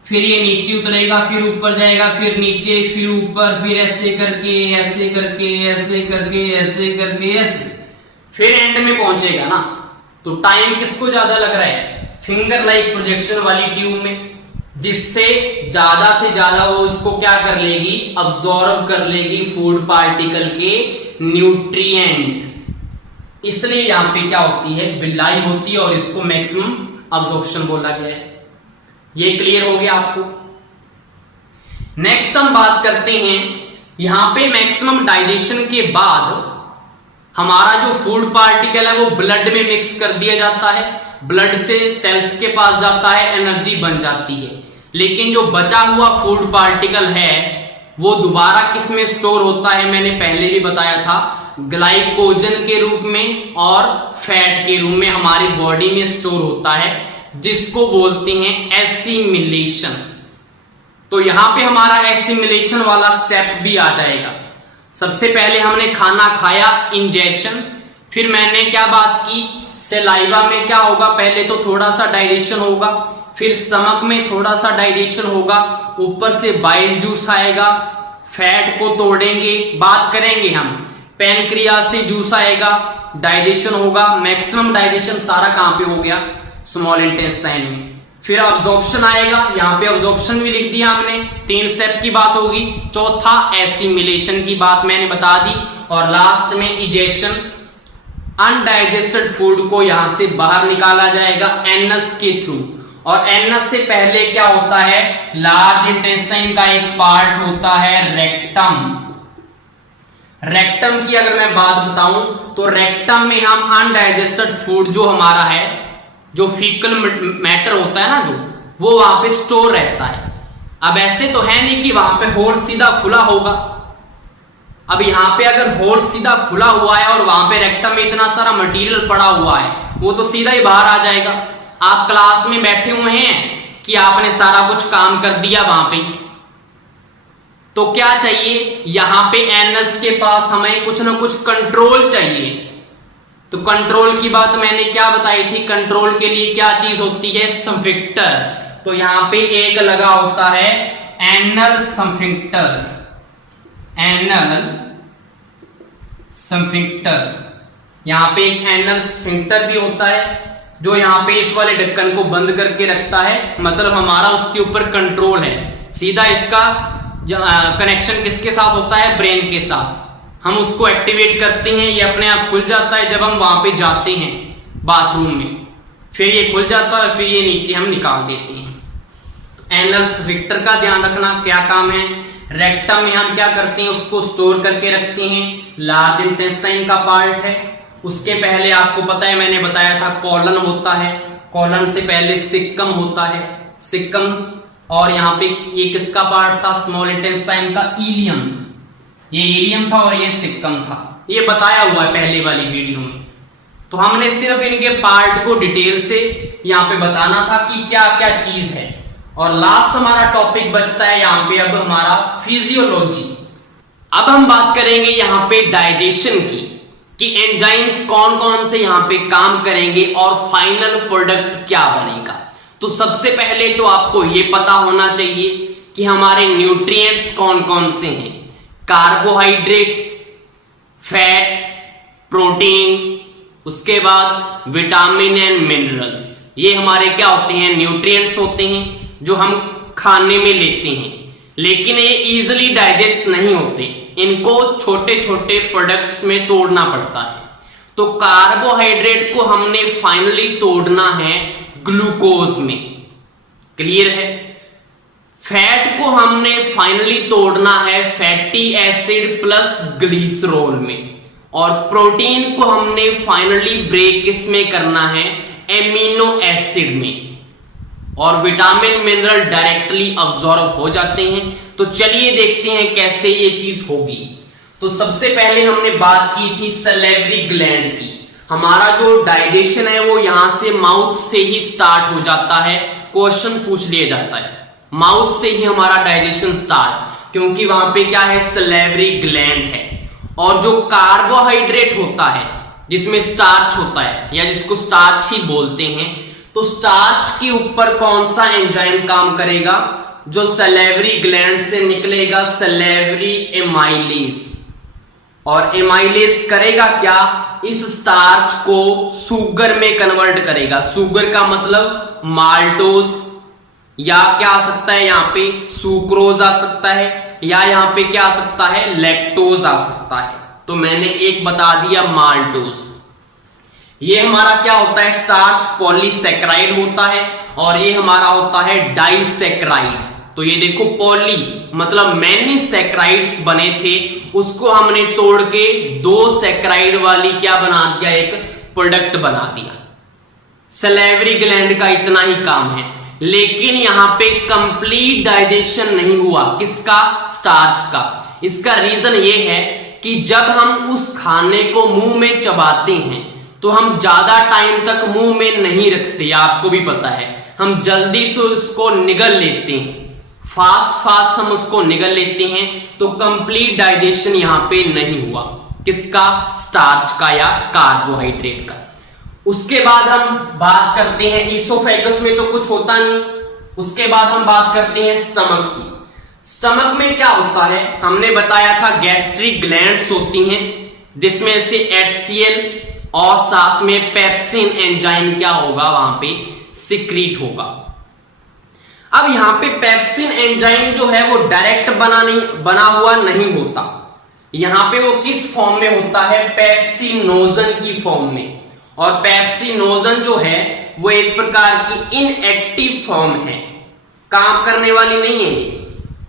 फिर ये नीचे उतरेगा, फिर ऊपर जाएगा, फिर नीचे, फिर ऊपर, फिर ऐसे करके ऐसे करके ऐसे करके ऐसे करके ऐसे, फिर एंड में पहुंचेगा ना। तो टाइम किसको ज्यादा लग रहा है? फिंगर लाइक प्रोजेक्शन वाली ट्यूब में, जिससे ज्यादा से ज्यादा वो उसको क्या कर लेगी, अब्सॉर्ब कर लेगी फूड पार्टिकल के न्यूट्रिएंट। इसलिए यहां पे क्या होती है, विलाई होती है और इसको मैक्सिमम अब्जॉर्प्शन बोला गया है। ये क्लियर हो गया आपको? नेक्स्ट हम बात करते हैं, यहां पे मैक्सिमम डाइजेशन के बाद हमारा जो फूड पार्टिकल है वो ब्लड में मिक्स कर दिया जाता है, ब्लड से सेल्स के पास जाता है, एनर्जी बन जाती है। लेकिन जो बचा हुआ फूड पार्टिकल है वो दोबारा किस में स्टोर होता है? मैंने पहले भी बताया था, ग्लाइकोजन के रूप में और फैट के रूप में हमारी बॉडी में स्टोर होता है, जिसको बोलते हैं एसिमिलेशन। तो यहां पे हमारा एसिमिलेशन वाला स्टेप भी आ जाएगा। सबसे पहले हमने खाना खाया, इंजेक्शन, फिर मैंने क्या बात की, सलाइवा में क्या होगा, पहले तो थोड़ा सा डाइजेशन होगा, फिर स्टमक में थोड़ा सा डाइजेशन होगा, ऊपर से बाइल जूस आएगा, फैट को तोड़ेंगे, बात करेंगे हम, पैनक्रियास से जूस आएगा, डाइजेशन होगा। मैक्सिमम डाइजेशन सारा कहां पे हो गया? स्मॉल इंटेस्टाइन में। फिर अब्जॉर्प्शन आएगा, यहां पे अब्जॉर्प्शन भी लिख दिया हमने, 3 स्टेप की बात होगी। चौथा एसिमिलेशन की बात मैंने बता दी, और लास्ट में इजेक्शन, अनडाइजेस्टेड फूड को यहां से बाहर निकाला जाएगा एनस के थ्रू। और एनस से पहले क्या होता है, लार्ज इंटेस्टाइन का एक पार्ट होता है रेक्टम। रेक्टम की अगर मैं बात बताऊं तो रेक्टम में हम अनडाइजेस्टेड फूड जो हमारा है, जो फीकल मैटर होता है ना, जो वो वहां पे स्टोर रहता है। अब ऐसे तो है नहीं कि वहां पे होल सीधा खुला होगा। अब यहां पे अगर होल सीधा खुला हुआ है और वहां पे रेक्टम में इतना सारा मटेरियल पड़ा हुआ है, वो तो सीधा ही बाहर आ जाएगा। आप क्लास में बैठे हुए हैं कि आपने सारा कुछ काम कर दिया वहां पे, तो क्या चाहिए यहां पे एनएस के पास हमें कुछ ना कुछ कंट्रोल चाहिए। तो कंट्रोल की बात मैंने क्या बताई थी, कंट्रोल के लिए क्या चीज होती है, स्फिंक्टर। तो यहां पे एक लगा होता है एनल स्फिंक्टर, एनल स्फिंक्टर। यहां पे एक एनल स्फिंक्टर भी होता है जो यहां पे इस वाले ढक्कन को बंद करके रखता है, मतलब हमारा उसके ऊपर कंट्रोल है। सीधा इसका कनेक्शन किसके साथ होता है, ब्रेन के साथ। हम उसको एक्टिवेट करते हैं, ये अपने आप खुल जाता है जब हम वहां पे जाते हैं बाथरूम में, फिर ये खुल जाता है, फिर ये नीचे हम निकाल देते हैं। तो एनल स्फिंक्टर का ध्यान रखना क्या काम है। रेक्टम में हम क्या करते हैं, उसको स्टोर करके रखते हैं, लार्ज इंटेस्टाइन का पार्ट है। उसके पहले आपको पता है, मैंने बताया था कॉलन होता है, कॉलन से पहले सिक्कम होता है, सिक्कम। और यहाँ पे ये किसका पार्ट था, स्मॉल इंटेस्टाइन का, इलियम। ये इलियम था और ये सिक्कम था, ये बताया हुआ है पहले वाली वीडियो में। तो हमने सिर्फ इनके पार्ट को डिटेल से यहाँ पे बताना था कि क्या क्या चीज है। और लास्ट हमारा टॉपिक बचता है यहाँ पे अब हमारा फिजियोलॉजी। अब हम बात करेंगे यहाँ पे डाइजेशन की, कि एंजाइम्स कौन कौन से यहाँ पे काम करेंगे और फाइनल प्रोडक्ट क्या बनेगा। तो सबसे पहले तो आपको ये पता होना चाहिए कि हमारे न्यूट्रिएंट्स कौन कौन से हैं। कार्बोहाइड्रेट, फैट, प्रोटीन, उसके बाद विटामिन एंड मिनरल्स, ये हमारे क्या होते हैं, न्यूट्रिएंट्स होते हैं जो हम खाने में लेते हैं। लेकिन ये इजीली डाइजेस्ट नहीं होते, इनको छोटे छोटे प्रोडक्ट्स में तोड़ना पड़ता है। तो कार्बोहाइड्रेट को हमने फाइनली तोड़ना है ग्लूकोज में, क्लियर है। फैट को हमने फाइनली तोड़ना है फैटी एसिड प्लस ग्लिसरॉल में। और प्रोटीन को हमने फाइनली ब्रेक किसमें करना है, एमिनो एसिड में। और विटामिन मिनरल डायरेक्टली अब्सॉर्ब हो जाते हैं। तो चलिए देखते हैं कैसे ये चीज होगी। तो सबसे पहले हमने बात की थी सलेवरी ग्लैंड की। हमारा जो डाइजेशन है वो यहां से माउथ से ही स्टार्ट हो जाता है। क्वेश्चन पूछ लिया जाता है, माउथ से ही हमारा डाइजेशन स्टार्ट, क्योंकि वहां पे क्या है, सलेवरी ग्लैंड है। और जो कार्बोहाइड्रेट होता है जिसमें स्टार्च होता है या जिसको स्टार्च ही बोलते हैं, तो स्टार्च के ऊपर कौन सा एंजाइम काम करेगा, जो सलेवरी ग्लैंड से निकलेगा, सलेवरी एमाइलेज। और एमाइलेज करेगा क्या, इस स्टार्च को शुगर में कन्वर्ट करेगा। शुगर का मतलब माल्टोज, या क्या आ सकता है यहाँ पे सुक्रोज आ सकता है, या यहाँ पे क्या आ सकता है, लैक्टोज आ सकता है। तो मैंने एक बता दिया माल्टोज। ये हमारा क्या होता है, स्टार्च पॉलीसैकेराइड होता है, और ये हमारा होता है डाइसैकेराइड। तो ये देखो पॉली मतलब मैनी सैकेराइड्स बने थे, उसको हमने तोड़ के दो सैकेराइड वाली क्या बना दिया, एक प्रोडक्ट बना दिया। सलेवरी ग्लैंड का इतना ही काम है। लेकिन यहां पे कंप्लीट डाइजेशन नहीं हुआ, किसका, स्टार्च का। इसका रीजन ये है कि जब हम उस खाने को मुंह में चबाते हैं तो हम ज्यादा टाइम तक मुंह में नहीं रखते, आपको भी पता है। हम जल्दी से उसको निगल लेते हैं, फास्ट हम उसको निगल लेते हैं। तो कंप्लीट डाइजेशन यहां पे नहीं हुआ, किसका, स्टार्च का या कार्बोहाइड्रेट का। उसके बाद हम बात करते हैं, ईसोफेगस में तो कुछ होता नहीं। उसके बाद हम बात करते हैं स्टमक की। स्टमक में क्या होता है, हमने बताया था गैस्ट्रिक ग्लैंड्स होती हैं, जिसमें से HCl और साथ में पेप्सिन एंजाइम क्या होगा, वहां पे सिक्रीट होगा। अब यहां पे पेप्सिन एंजाइम जो है वो डायरेक्ट बना हुआ नहीं होता। यहां पे वो किस फॉर्म में होता है, पेप्सिनोजन की फॉर्म में। और पेप्सिनोजन जो है वो एक प्रकार की इनएक्टिव फॉर्म है, काम करने वाली नहीं है ये।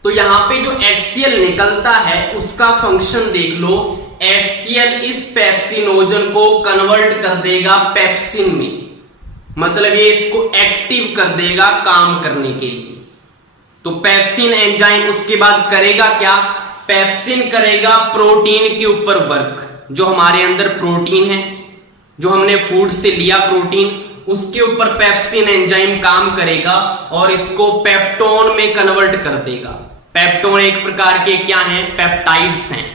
तो यहां पे जो HCl निकलता है उसका फंक्शन देख लो, HCl इस पेप्सिनोजन को कन्वर्ट कर देगा पेप्सिन में, मतलब ये इसको एक्टिव कर देगा काम करने के लिए। तो पेप्सिन एंजाइम उसके बाद करेगा क्या, पेप्सिन करेगा प्रोटीन के ऊपर वर्क। जो हमारे अंदर प्रोटीन है जो हमने फूड से लिया प्रोटीन, उसके ऊपर पेप्सिन एंजाइम काम करेगा और इसको पेप्टोन में कन्वर्ट कर देगा। पेप्टोन एक प्रकार के क्या हैं, पेप्टाइड्स हैं।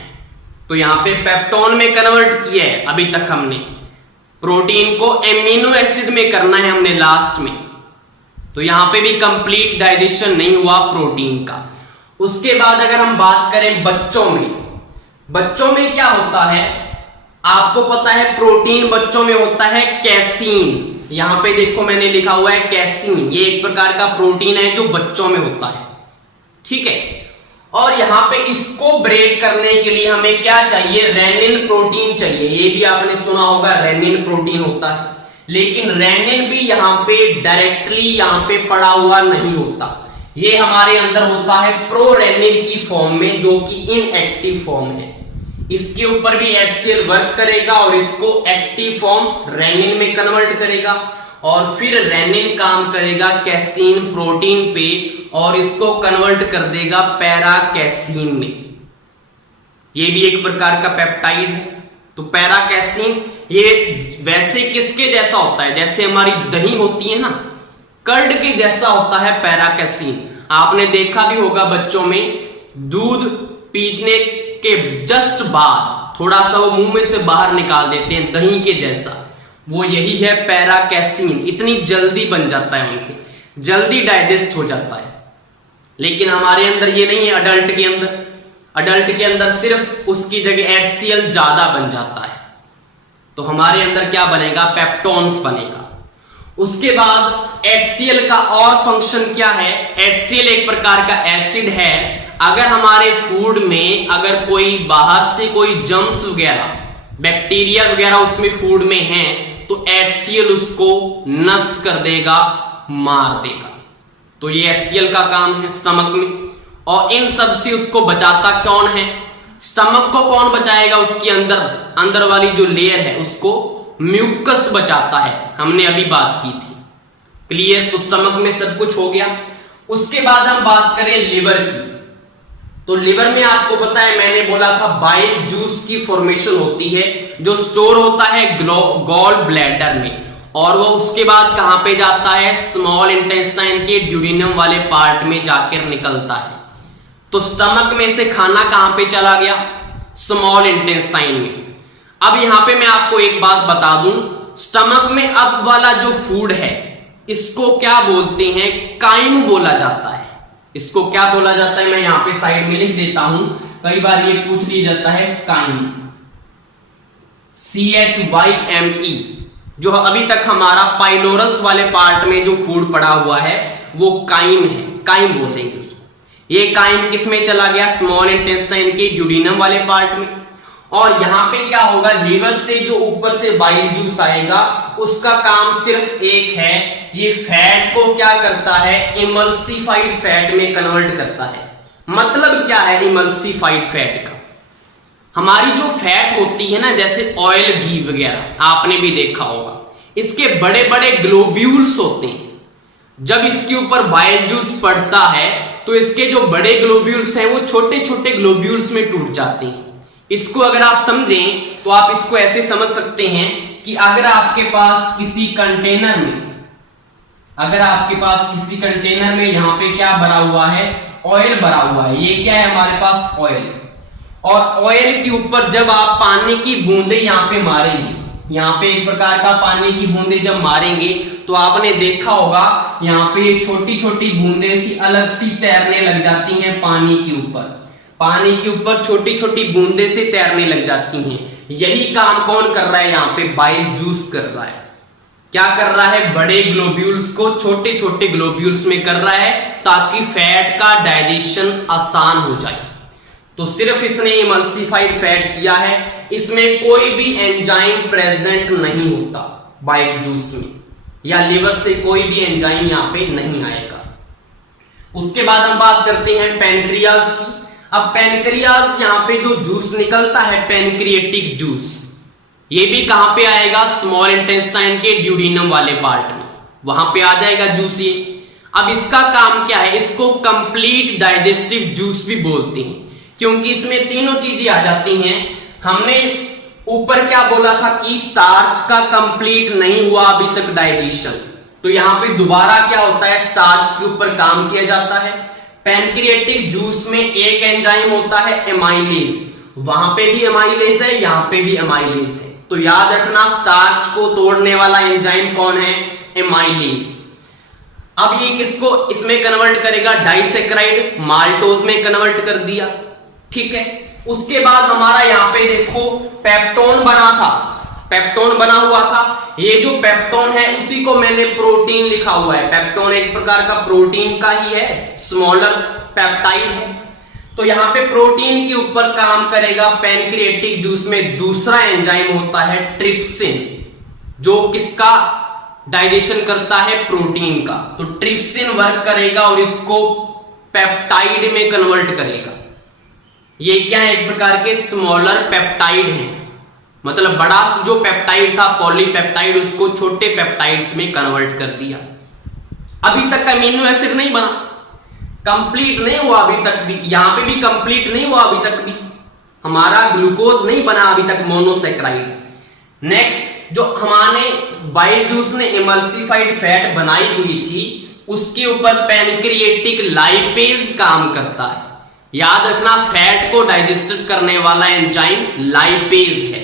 तो यहां पे पेप्टोन में कन्वर्ट किया है अभी तक हमने, प्रोटीन को एमिनो एसिड में करना है हमने लास्ट में। तो यहां पे भी कंप्लीट डाइजेशन नहीं हुआ प्रोटीन का। उसके बाद अगर हम बात करें बच्चों में क्या होता है, आपको पता है प्रोटीन बच्चों में होता है कैसीन। यहां पे देखो मैंने लिखा हुआ है कैसीन, ये एक प्रकार का प्रोटीन है जो बच्चों में होता है, ठीक है। और यहां पे इसको ब्रेक करने के लिए हमें क्या चाहिए, रेनिन प्रोटीन चाहिए। ये भी आपने सुना होगा रेनिन प्रोटीन होता है, लेकिन रेनिन भी यहां पे डायरेक्टली यहां पे पड़ा हुआ नहीं होता, ये हमारे अंदर होता है प्रोरेनिन की फॉर्म में, जो कि इनएक्टिव फॉर्म है। इसके ऊपर भी HCl वर्क करेगा और इसको एक्टिव फॉर्म रेनिन में कन्वर्ट करेगा, और फिर रेनिन काम करेगा कैसीन प्रोटीन पे और इसको कन्वर्ट कर देगा पैरा कैसीन में। ये भी एक प्रकार का पेप्टाइड है। तो पैरा कैसीन ये वैसे किसके जैसा होता है, जैसे हमारी दही होती है ना, कर्ड के जैसा होता है पैरा कैसीन। आपने देखा भी होगा बच्चों में, दूध पीने के जस्ट बाद थोड़ा सा वो मुंह में से बाहर निकाल देते हैं दही के जैसा, वो यही है पैरा कैसीन। इतनी जल्दी बन जाता है उनके, जल्दी डाइजेस्ट हो जाता है। लेकिन हमारे अंदर ये नहीं है। अडल्ट के अंदर सिर्फ उसकी जगह HCl ज्यादा बन जाता है। तो हमारे अंदर क्या बनेगा, पेप्टोन्स बनेगा। उसके बाद HCl का और फंक्शन क्या है, HCl एक प्रकार का एसिड है। अगर हमारे फूड में अगर कोई बाहर से कोई जर्म्स वगैरह, बैक्टीरिया वगैरह उसमें फूड में है, तो HCl उसको नष्ट कर देगा, मार देगा। तो ये HCl का काम है स्टमक में। और इन सब से उसको बचाता कौन है, स्टमक को कौन बचाएगा, उसकी अंदर वाली जो लेयर है उसको म्यूकस बचाता है। हमने अभी बात की थी, क्लियर। तो स्टमक में सब कुछ हो गया। उसके बाद हम बात करें लिवर की। तो लिवर में आपको पता है, मैंने बोला था बाइल जूस की फॉर्मेशन होती है, जो स्टोर होता है गॉल ब्लैडर में, और वो उसके बाद कहां पे जाता है, स्मॉल इंटेस्टाइन के ड्यूडेनम वाले पार्ट में जाकर निकलता है। तो स्टमक में से खाना कहां पे चला गया, स्मॉल इंटेस्टाइन में। अब यहां पे मैं आपको एक बात बता दूं, स्टमक में अब वाला जो फूड है इसको क्या बोलते हैं, काइम बोला जाता है। इसको क्या बोला जाता है, मैं यहां पे साइड में लिख देता हूं, कई बार ये पूछ लिया जाता है, काइम, CHYME। जो अभी तक हमारा पाइलोरस वाले पार्ट में जो फूड पड़ा हुआ है वो काइम है, काइम बोलेंगे उसको। ये काइम किस में चला गया, स्मॉल इंटेस्टाइन के ड्यूडेनम वाले पार्ट में। और यहां पे क्या होगा, लीवर से जो ऊपर से बाइल जूस आएगा उसका काम सिर्फ एक है, ये फैट को क्या करता है, इमल्सिफाइड फैट में कन्वर्ट करता है। मतलब क्या है इमल्सिफाइड फैट का, हमारी जो फैट होती है ना, जैसे ऑयल घी वगैरह आपने भी देखा होगा, इसके बड़े बड़े ग्लोब्यूल्स होते हैं। जब इसके ऊपर बाइल जूस पड़ता है तो इसके जो बड़े ग्लोब्यूल्स हैं वो छोटे छोटे ग्लोब्यूल्स में टूट जाते हैं। इसको अगर आप समझें तो आप इसको ऐसे समझ सकते हैं कि अगर आपके पास किसी कंटेनर में यहां पे क्या भरा हुआ है, ऑयल भरा हुआ है। ये क्या है हमारे पास, ऑयल। और ऑयल के ऊपर जब आप पानी की बूंदे यहां पे मारेंगे, यहां पे एक प्रकार का पानी की बूंदे जब मारेंगे तो आपने देखा होगा यहां पे ये छोटी छोटी बूंदे सी अलग सी तैरने लग जाती हैं पानी के ऊपर छोटी छोटी बूंदे से तैरने लग जाती हैं। यही काम कौन कर रहा है, यहां पे बाइल जूस कर रहा है। क्या कर रहा है, बड़े ग्लोब्यूल्स को छोटे छोटे ग्लोब्यूल्स में कर रहा है ताकि फैट का डाइजेशन आसान हो जाए। तो सिर्फ इसने इमल्सिफाइड फैट किया है, इसमें कोई भी एंजाइम प्रेजेंट नहीं होता बाइल जूस में, या लिवर से कोई भी एंजाइम यहां पे नहीं आएगा। उसके बाद हम बात करते हैं पैनक्रियाज की। अब पैनक्रियाज यहां पे जो जूस निकलता है, पैनक्रिएटिक जूस, ये भी कहां पे आएगा, स्मॉल इंटेस्टाइन के ड्यूडेनम वाले पार्ट में, वहां पे आ जाएगा जूस ये। अब इसका काम क्या है, इसको कंप्लीट डाइजेस्टिव जूस भी बोलते हैं, क्योंकि इसमें तीनों चीजें आ जाती हैं। हमने ऊपर क्या बोला था कि स्टार्च का कंप्लीट नहीं हुआ अभी तक डाइजेशन, तो यहां पे दोबारा क्या होता है, स्टार्च के ऊपर काम किया जाता है। पैनक्रिएटिक जूस में एक एंजाइम होता है एमाइलेज, वहां पे भी एमाइलेज है, यहां पे भी एमाइलेज है। तो याद रखना स्टार्च को तोड़ने वाला एंजाइम कौन है, एमाइलेज। अब ये किसको इसमें कन्वर्ट करेगा, डाइसैकेराइड, माल्टोज में कन्वर्ट कर दिया, ठीक है। उसके बाद हमारा यहां पे देखो पेप्टोन बना था, पेप्टोन बना हुआ था। ये जो पेप्टोन है उसी को मैंने प्रोटीन लिखा हुआ है। पेप्टोन एक प्रकार का प्रोटीन का ही है, स्मॉलर पेप्टाइड है। तो यहां पे प्रोटीन के ऊपर काम करेगा पैनक्रिएटिक जूस में दूसरा एंजाइम होता है ट्रिप्सिन, जो किसका डाइजेशन करता है, प्रोटीन का। तो ट्रिप्सिन वर्क करेगा और इसको पेप्टाइड में कन्वर्ट करेगा। ये क्या है, एक प्रकार के स्मॉलर पेप्टाइड है, मतलब बड़ा जो पेप्टाइड था पॉलीपेप्टाइड उसको छोटे पेप्टाइड्स में कन्वर्ट कर दिया। अभी तक अमीनो एसिड नहीं बना, कंप्लीट नहीं हुआ अभी तक भी, यहां पे भी कंप्लीट नहीं हुआ अभी तक भी, हमारा ग्लूकोज नहीं बना अभी तक, मोनोसेक्राइड। नेक्स्ट जो हमारे बाइल जूस ने इमल्सिफाइड फैट बनाई हुई थी उसके ऊपर पैनक्रिएटिक लाइपेज काम करता है। याद रखना फैट को डाइजेस्ट करने वाला एंजाइम लाइपेज है।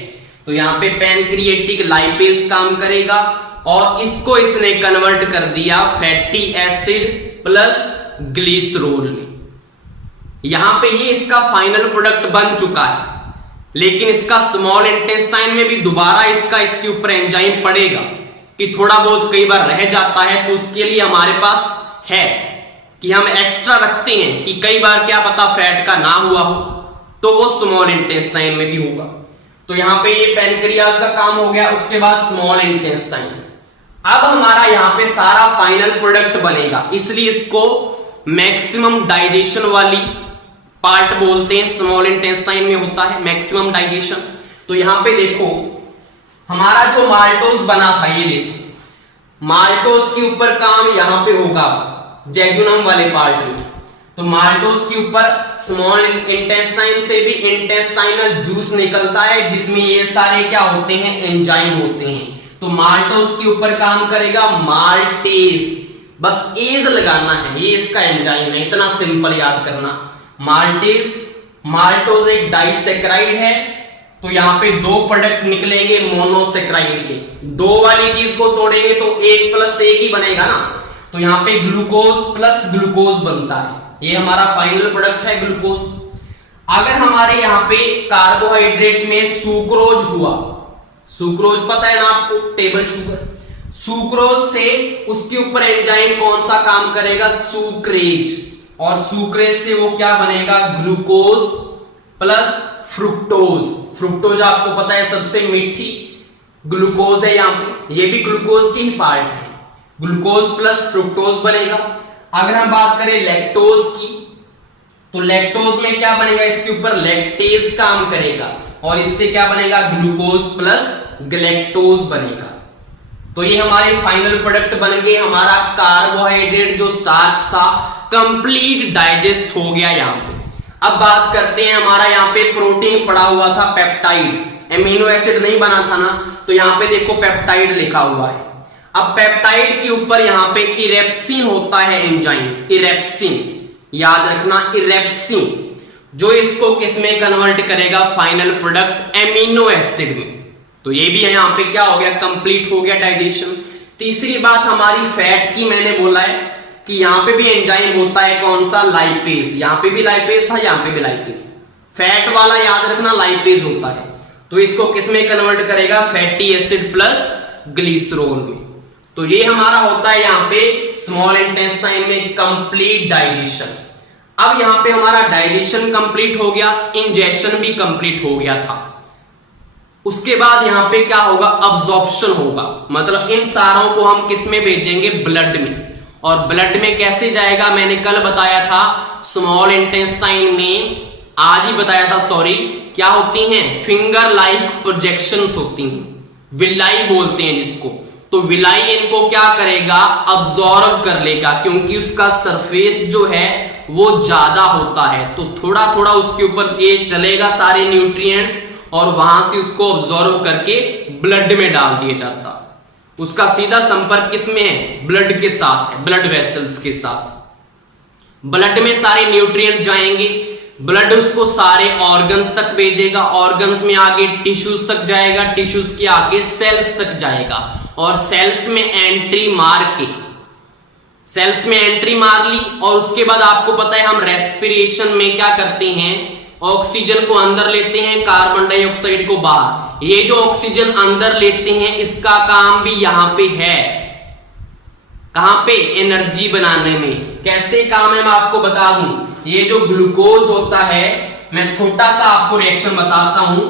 तो यहां पे पैनक्रिएटिक लाइपेज काम करेगा और इसको इसने कन्वर्ट कर दिया फैटी एसिड प्लस ग्लिसरॉल में। यहां पे ये इसका फाइनल प्रोडक्ट बन चुका है, लेकिन इसका स्मॉल इंटेस्टाइन में भी दोबारा इसके ऊपर एंजाइम पड़ेगा कि थोड़ा बहुत कई बार रह जाता है, तो उसके लिए हमारे पास है कि हम एक्स्ट्रा रखते हैं कि कई बार क्या पता फैट का ना हुआ हो, तो वो स्मॉल इंटेस्टाइन में भी होगा। तो यहां पे ये पैनक्रियाज का काम हो गया, उसके बाद स्मॉल इंटेस्टाइन। अब हमारा यहां पे सारा फाइनल प्रोडक्ट बनेगा, इसलिए इसको मैक्सिमम डाइजेशन वाली पार्ट बोलते हैं। स्मॉल इंटेस्टाइन में होता है मैक्सिमम डाइजेशन। तो यहां पे देखो हमारा जो माल्टोज बना था, ये देखो माल्टोज के ऊपर काम यहां पे होगा जेजुनम वाले पार्ट में। तो माल्टोज के ऊपर स्मॉल इंटेस्टाइन से भी इंटेस्टाइनल जूस निकलता है जिसमें ये सारे क्या होते हैं, एंजाइम होते हैं। तो माल्टोज के ऊपर काम करेगा माल्टेज, बस एज लगाना है, ये इसका एंजाइम है, इतना सिंपल याद करना। माल्टेज, माल्टोज एक डाइसैकेराइड है, तो यहां पे दो प्रोडक्ट निकलेंगे मोनोसेक्राइड के। दो वाली चीज को तोड़ेंगे तो एक प्लस एक ही बनेगा ना, तो यहां पे ग्लूकोज प्लस ग्लूकोज बनता है, ये हमारा फाइनल प्रोडक्ट है ग्लूकोज। अगर हमारे यहां पे कार्बोहाइड्रेट में सुक्रोज हुआ, सुक्रोज पता है ना आपको, टेबल शुगर, सुक्रोज से उसके ऊपर एंजाइम कौन सा काम करेगा, सुक्रेज, और सुक्रेज से वो क्या बनेगा, ग्लूकोज प्लस फ्रुक्टोज। फ्रुक्टोज आपको पता है सबसे मीठी ग्लूकोज है, यहां पे ये भी ग्लूकोज की ही पार्ट है, ग्लूकोज प्लस फ्रुक्टोज बनेगा। अगर हम बात करें लैक्टोज की, तो लैक्टोज में क्या बनेगा, इसके ऊपर लैक्टेज काम करेगा और इससे क्या बनेगा, ग्लूकोज प्लस गैलेक्टोज बनेगा। तो ये हमारे फाइनल प्रोडक्ट बन गए। हमारा कार्बोहाइड्रेट जो स्टार्च था कंप्लीट डाइजेस्ट हो गया यहां पे। अब बात करते हैं, हमारा यहाँ पे प्रोटीन पड़ा हुआ था पेप्टाइड, एमिनो एसिड नहीं बना था ना, तो यहाँ पे देखो पेप्टाइड लिखा हुआ है। अब पेप्टाइड के ऊपर यहाँ पे इरेप्सिन होता है एंजाइम, इरेप्सिन याद रखना, इरेप्सिन जो इसको किस में कन्वर्ट करेगा, फाइनल प्रोडक्ट एमिनो एसिड में। तो ये भी यहाँ पे क्या हो गया, कंप्लीट हो गया डाइजेशन। तीसरी बात हमारी फैट की, मैंने बोला है कि यहां पे भी एंजाइम होता है कौन सा, लाइपेज। यहां पे भी लाइपेज था, यहां पे भी लाइपेज, फैट वाला याद रखना लाइपेज होता है। तो इसको किस में कन्वर्ट करेगा, फैटी एसिड प्लस ग्लिसरॉल में। तो ये हमारा होता है यहां पे स्मॉल इंटेस्टाइन में कंप्लीट डाइजेशन। अब यहां पे हमारा डाइजेशन कंप्लीट हो गया, इंजेक्शन भी कंप्लीट हो गया था। उसके बाद यहां पे क्या होगा, अब्जॉर्प्शन होगा, मतलब इन सारों को हम किस में भेजेंगे, ब्लड में। और ब्लड में कैसे जाएगा, मैंने कल बताया था स्मॉल इंटेस्टाइन में, आज ही बताया था सॉरी, क्या होती हैं, फिंगर लाइक प्रोजेक्शंस होती हैं, विलाई बोलते हैं जिसको। तो विलाई इनको क्या करेगा, अब्जॉर्ब कर लेगा, क्योंकि उसका सरफेस जो है वो ज्यादा होता है, तो थोड़ा थोड़ा उसके ऊपर ये चलेगा सारे न्यूट्रिएंट्स और वहां से उसको ऑब्जॉर्व करके ब्लड में डाल दिया जाता। उसका सीधा संपर्क किसमें है? ब्लड के साथ है, ब्लड वेसल्स के साथ। ब्लड में सारे न्यूट्रिएंट जाएंगे, ब्लड उसको सारे ऑर्गन्स तक भेजेगा, ऑर्गन्स में आगे टिश्यूज तक जाएगा, टिश्यूज के आगे सेल्स तक जाएगा, और सेल्स में एंट्री मार ली। और उसके बाद आपको पता है हम रेस्पिरेशन में क्या करते हैं? ऑक्सीजन को अंदर लेते हैं, कार्बन डाइऑक्साइड को बाहर। ये जो ऑक्सीजन अंदर लेते हैं इसका काम भी यहां पे है। कहां पे? एनर्जी बनाने में। कैसे काम है मैं आपको बता दूं। ये जो ग्लूकोज होता है, मैं छोटा सा आपको रिएक्शन बताता हूं।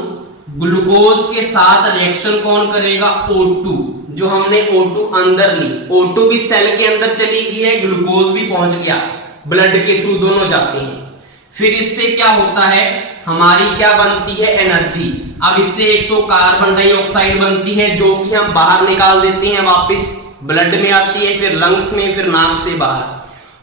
ग्लूकोज के साथ रिएक्शन कौन करेगा? O2। जो हमने O2 अंदर ली, O2 भी सेल के अंदर चली गई है, ग्लूकोज भी पहुंच गया, ब्लड के थ्रू दोनों जाते हैं। फिर इससे क्या होता है? हमारी क्या बनती है? एनर्जी। अब इससे एक तो कार्बन डाइऑक्साइड बनती है जो कि हम बाहर निकाल देते हैं, वापस ब्लड में आती है, फिर लंग्स में, फिर नाक से बाहर।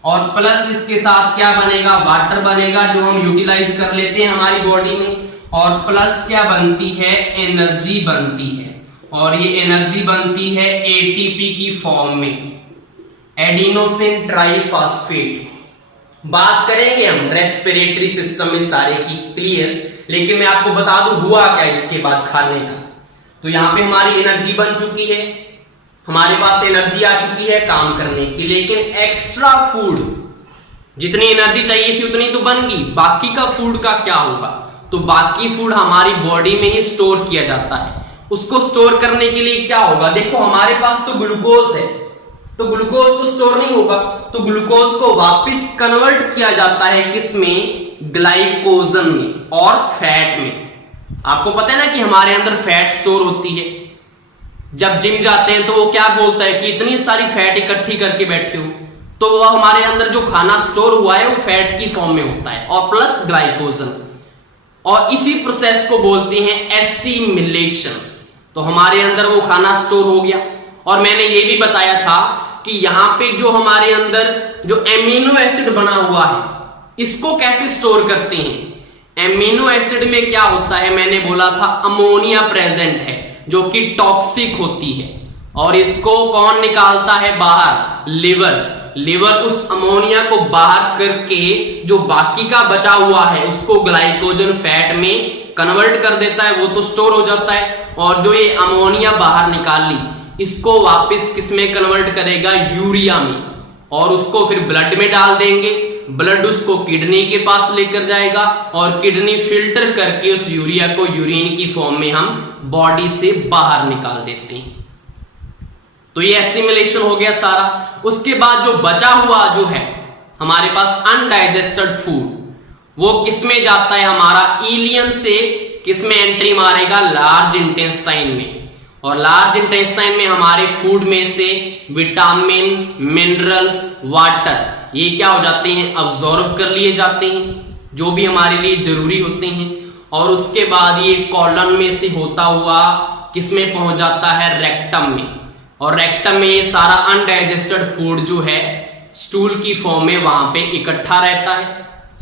और प्लस इसके साथ क्या बनेगा? वाटर बनेगा जो हम यूटिलाइज कर लेते हैं हमारी बॉडी में। और प्लस क्या बनती है? एनर्जी बनती है। और ये एनर्जी बनती है एटीपी की फॉर्म में, एडिनोसिन ट्राइफॉस्फेट। बात करेंगे हम रेस्पिरेटरी सिस्टम में सारे की, क्लियर। लेकिन मैं आपको बता दूं हुआ क्या इसके बाद खाने का। तो यहां पे हमारी एनर्जी बन चुकी है, हमारे पास एनर्जी आ चुकी है काम करने की। लेकिन एक्स्ट्रा फूड, जितनी एनर्जी चाहिए थी उतनी तो बन गई, बाकी का फूड का क्या होगा? तो बाकी फूड हमारी बॉडी में ही स्टोर किया जाता है। उसको स्टोर करने के लिए क्या होगा? देखो हमारे पास तो ग्लूकोज है, तो ग्लूकोज तो स्टोर नहीं होगा, तो ग्लूकोज को वापस कन्वर्ट किया जाता है किसमें? ग्लाइकोजन में और फैट में। आपको पता है ना कि हमारे अंदर फैट स्टोर होती है। जब जिम जाते हैं तो वो क्या बोलता है कि इतनी सारी फैट इकट्ठी करके बैठे हो, तो वो हमारे अंदर जो खाना स्टोर हुआ है वो फैट की फॉर्म में होता है, और प्लस ग्लाइकोजन। और इसी प्रोसेस को बोलते हैं एसिमिलेशन। तो हमारे अंदर वो खाना स्टोर हो गया। और मैंने ये भी बताया था कि यहां पे जो हमारे अंदर जो एमिनो एसिड बना हुआ है, इसको कैसे स्टोर करते हैं? एमिनो एसिड में क्या होता है? मैंने बोला था अमोनिया प्रेजेंट है जो कि टॉक्सिक होती है, और इसको कौन निकालता है बाहर? लिवर उस अमोनिया को बाहर करके जो बाकी का बचा हुआ है उसको ग्लाइकोजन फैट में कन्वर्ट कर देता है, वो तो स्टोर हो जाता है। और जो ये अमोनिया बाहर निकाल ली, इसको वापस किसमें कन्वर्ट करेगा? यूरिया में, और उसको फिर ब्लड में डाल देंगे। ब्लड उसको किडनी के पास लेकर जाएगा, और किडनी फिल्टर करके उस यूरिया को यूरिन की फॉर्म में हम बॉडी से बाहर निकाल देते हैं। तो ये एसिमिलेशन हो गया सारा। उसके बाद जो बचा हुआ जो है हमारे पास अनडाइजेस्टेड फूड, वो किसमें जाता है? हमारा इलियम से किसमें एंट्री मारेगा? लार्ज इंटेस्टाइन में। और लार्ज इंटेस्टाइन में हमारे फूड में से विटामिन, मिनरल्स, वाटर, ये क्या हो जाते हैं? अब्सॉर्ब कर लिए जाते हैं, जो भी हमारे लिए जरूरी होते हैं। और उसके बाद ये कॉलन में से होता हुआ किसमें पहुंच जाता है? रेक्टम में। और रेक्टम में ये सारा अनडाइजेस्टेड फूड जो है स्टूल की फॉर्म में वहां पे इकट्ठा रहता है,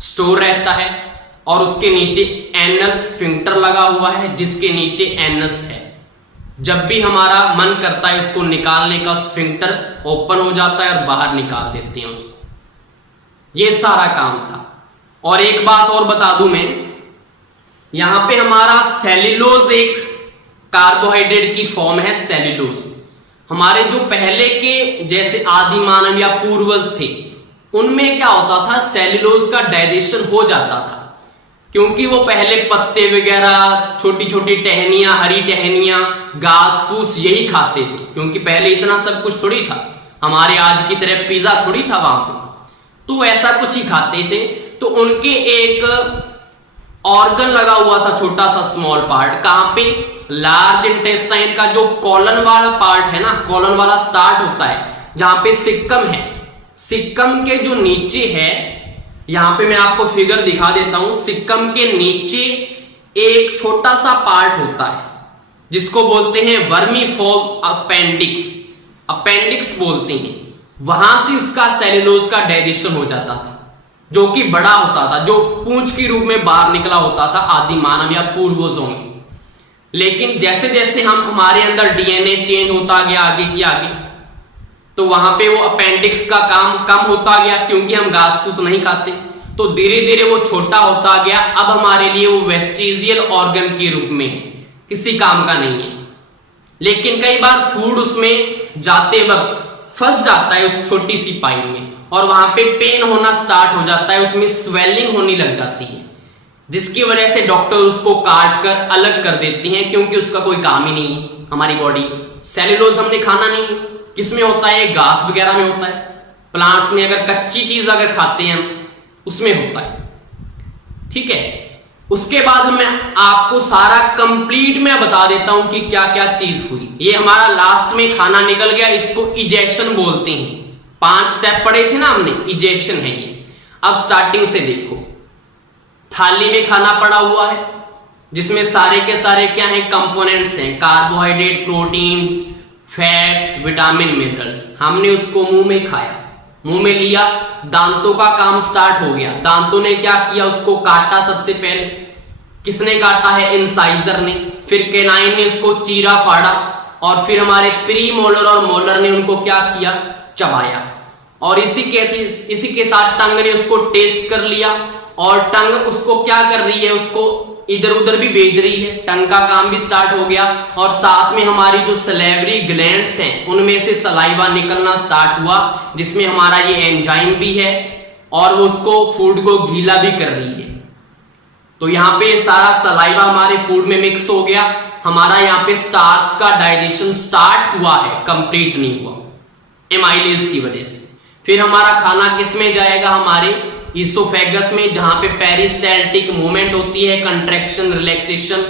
स्टोर रहता है। और उसके नीचे एनल स्फिंक्टर लगा हुआ है, जिसके नीचे एनस है। जब भी हमारा मन करता है उसको निकालने का, स्फिंक्टर ओपन हो जाता है और बाहर निकाल देते हैं उसको। ये सारा काम था। और एक बात और बता दूं मैं, यहां पे हमारा सेल्यूलोज एक कार्बोहाइड्रेट की फॉर्म है। सेल्यूलोज हमारे जो पहले के जैसे आदि मानव या पूर्वज थे, उनमें क्या होता था? सेल्यूलोज का डाइजेशन हो जाता था, क्योंकि वो पहले पत्ते वगैरह, छोटी छोटी टहनियां, हरी टहनियां, घास फूस यही खाते थे, क्योंकि पहले इतना सब कुछ थोड़ी था, हमारे आज की तरह पिज्जा थोड़ी था वहां पे, तो ऐसा कुछ ही खाते थे। तो उनके एक ऑर्गन लगा हुआ था, छोटा सा स्मॉल पार्ट, कहां पे? लार्ज इंटेस्टाइन का जो कॉलन वाला पार्ट है ना, कॉलन वाला स्टार्ट होता है जहां पे सिक्कम है। सिक्कम के जो नीचे है, यहां पे मैं आपको फिगर दिखा देता हूं, सिक्कम के नीचे एक छोटा सा पार्ट होता है जिसको बोलते हैं वर्मीफॉर्म अपेंडिक्स, अपेंडिक्स बोलते हैं। वहां से उसका सेल्यूलोज का डाइजेशन हो जाता था, जो कि बड़ा होता था, जो पूंछ के रूप में बाहर निकला होता था आदि मानव या पूर्वजों में। लेकिन जैसे जैसे हम हमारे अंदर डीएनए चेंज होता गया आगे की आगे, तो वहां पे वो अपेंडिक्स का काम कम होता गया, क्योंकि हम घास फूस नहीं खाते, तो धीरे धीरे वो छोटा होता गया। अब हमारे लिए वो वेस्टिजियल ऑर्गन के रूप में है, किसी काम का नहीं है। लेकिन कई बार फूड उसमें जाते वक्त फंस जाता है उस छोटी सी पाइप में, और वहां पे पेन होना स्टार्ट हो जाता है, उसमें स्वेलिंग होने लग जाती है, जिसकी वजह से डॉक्टर उसको काट कर अलग कर देते हैं, क्योंकि उसका कोई काम ही नहीं है। हमारी बॉडी सेल्यूलोज हमने खाना नहीं है, किसमें होता है, घास वगैरह में होता है, प्लांट्स में अगर कच्ची चीज अगर खाते हैं हम उसमें होता है, ठीक है। उसके बाद मैं आपको सारा कंप्लीट मैं बता देता हूं कि क्या क्या चीज हुई। ये हमारा लास्ट में खाना निकल गया, इसको इजेशन बोलते हैं। 5 स्टेप पढ़े थे ना हमने, इजेशन है ये। अब स्टार्टिंग से देखो, थाली में खाना पड़ा हुआ है, जिसमें सारे के सारे क्या है, कंपोनेंट्स हैं, carbohydrate, protein, fat, vitamin, minerals. हमने उसको मुंह में खाया, मुंह में लिया, दांतों का काम स्टार्ट हो गया। दांतों ने क्या किया, उसको काटा। सबसे पहले किसने काटा है, इंसाइजर ने। फिर केनाइन ने उसको चीरा फाड़ा, और फिर हमारे प्री मोलर और मोलर ने उनको क्या किया, चबाया। और इसी के साथ टंग ने उसको टेस्ट कर लिया, और टंग उसको क्या कर रही है, उसको इधर उधर भी भेज रही है, टंग का काम भी स्टार्ट हो गया। और साथ में हमारी जो सलेवरी ग्लैंड्स हैं उनमें से सलाइवा निकलना स्टार्ट हुआ, जिसमें हमारा ये एंजाइम भी है, और वो उसको फूड को गीला भी कर रही है। तो यहाँ पे सारा सलाइवा हमारे फूड में मिक्स हो गया। हमारा यहाँ पे स्टार्च का डाइजेशन स्टार्ट हुआ है, कंप्लीट नहीं हुआ एमाइलेज की वजह से। फिर हमारा खाना किस में जाएगा, हमारे इसोफेगस में, जहां पे पेरिस्टाल्टिक मूवमेंट होती है, कंट्रैक्शन, रिलैक्सेशन।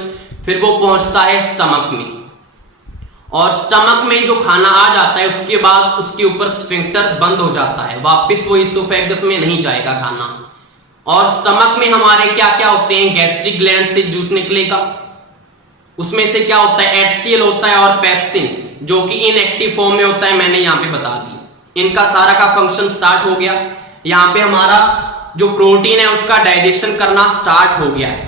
फिर वो पहुंचता है स्टमक में, और स्टमक में जो खाना आ जाता है उसके बाद उसके ऊपर स्फिंक्टर बंद हो जाता है, वापस वो इसोफेगस में नहीं जाएगा खाना। और स्टमक में हमारे क्या क्या होते हैं, गैस्ट्रिक ग्लैंड से जूस निकलेगा, उसमें से क्या होता है, HCl होता है, और पेप्सिन, जो कि इनएक्टिव फॉर्म में होता है, मैंने यहां पे बता दिया। इनका सारा का फंक्शन स्टार्ट हो गया। यहां पे हमारा जो प्रोटीन है उसका डाइजेशन करना स्टार्ट हो गया है,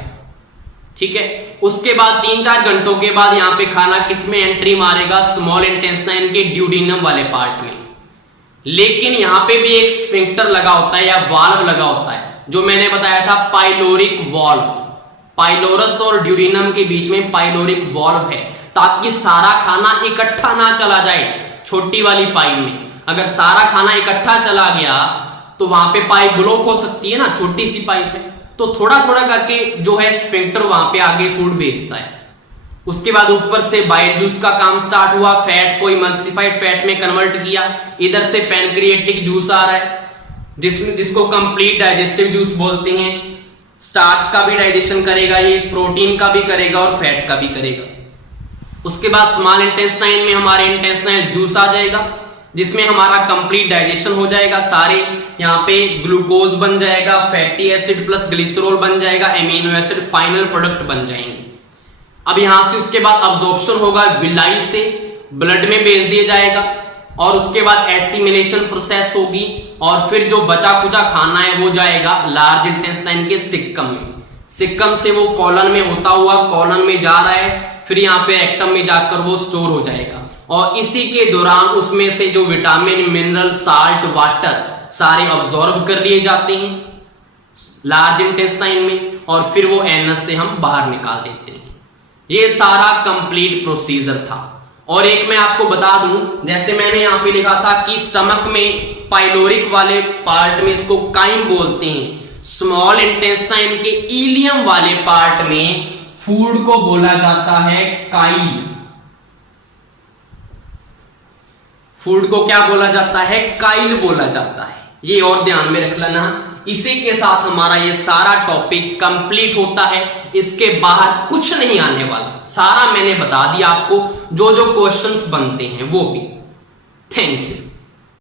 ठीक है। उसके बाद 3-4 घंटों के बाद यहां पे खाना किस में एंट्री मारेगा, स्मॉल इंटेस्टाइन के ड्यूडेनम वाले पार्ट में। लेकिन यहां पे भी एक स्फिंक्टर लगा होता है, या वाल्व लगा होता है, जो मैंने बताया था, पाइलोरिक वाल्व। पाइलोरस और ड्यूडेनम के बीच में पाइलोरिक वाल्व है, ताकि सारा खाना इकट्ठा ना चला जाए छोटी वाली पाइप में। अगर सारा खाना इकट्ठा चला गया तो वहां पे पाइप ब्लॉक हो सकती है ना, छोटी सी पाइप है, तो थोड़ा थोड़ा करके जो है स्फिंक्टर वहां पे आगे फूड भेजता है। उसके बाद ऊपर से बाइल जूस का काम स्टार्ट हुआ, फैट को इमल्सिफाइड फैट में कन्वर्ट किया। इधर से पैनक्रिएटिक जूस आ रहा है, जिसको कंप्लीट डाइजेस्टिव जूस बोलते हैं। स्टार्च का भी डाइजेशन करेगा ये, प्रोटीन का भी करेगा, और फैट का भी करेगा। उसके बाद स्मॉल इंटेस्टाइन में हमारे इंटेस्टाइनल जूस आ जाएगा, जिसमें हमारा कंप्लीट डाइजेशन हो जाएगा। सारे यहाँ पे ग्लूकोज बन जाएगा, फैटी एसिड प्लस ग्लिसरॉल बन जाएगा, एमिनो एसिड फाइनल प्रोडक्ट बन जाएंगे। अब यहां से उसके बाद अब्जॉर्प्शन होगा, विलाई से ब्लड में भेज दिया जाएगा, और उसके बाद एसिमिलेशन प्रोसेस होगी, और फिर जो बचा कुचा खाना है वो जाएगा लार्ज इंटेस्टाइन के सिक्कम में। सिक्कम से वो कॉलन में होता हुआ कॉलन में जा रहा है, फिर यहाँ पे रेक्टम में जाकर वो स्टोर हो जाएगा। और इसी के दौरान उसमें से जो विटामिन, मिनरल, साल्ट, वाटर सारे अब्सॉर्ब कर लिए जाते हैं लार्ज इंटेस्टाइन में, और फिर वो एनस से हम बाहर निकाल देते हैं। ये सारा कंप्लीट प्रोसीजर था। और एक मैं आपको बता दूं, जैसे मैंने यहां पे लिखा था कि स्टमक में पाइलोरिक वाले पार्ट में इसको काइम बोलते हैं, स्मॉल इंटेस्टाइन के इलियम वाले पार्ट में फूड को बोला जाता है काइल। फूड को क्या बोला जाता है, काइल बोला जाता है। ये और ध्यान में रख लेना। इसी के साथ हमारा ये सारा टॉपिक कंप्लीट होता है, इसके बाहर कुछ नहीं आने वाला। सारा मैंने बता दिया आपको, जो जो क्वेश्चंस बनते हैं वो भी। Thank you.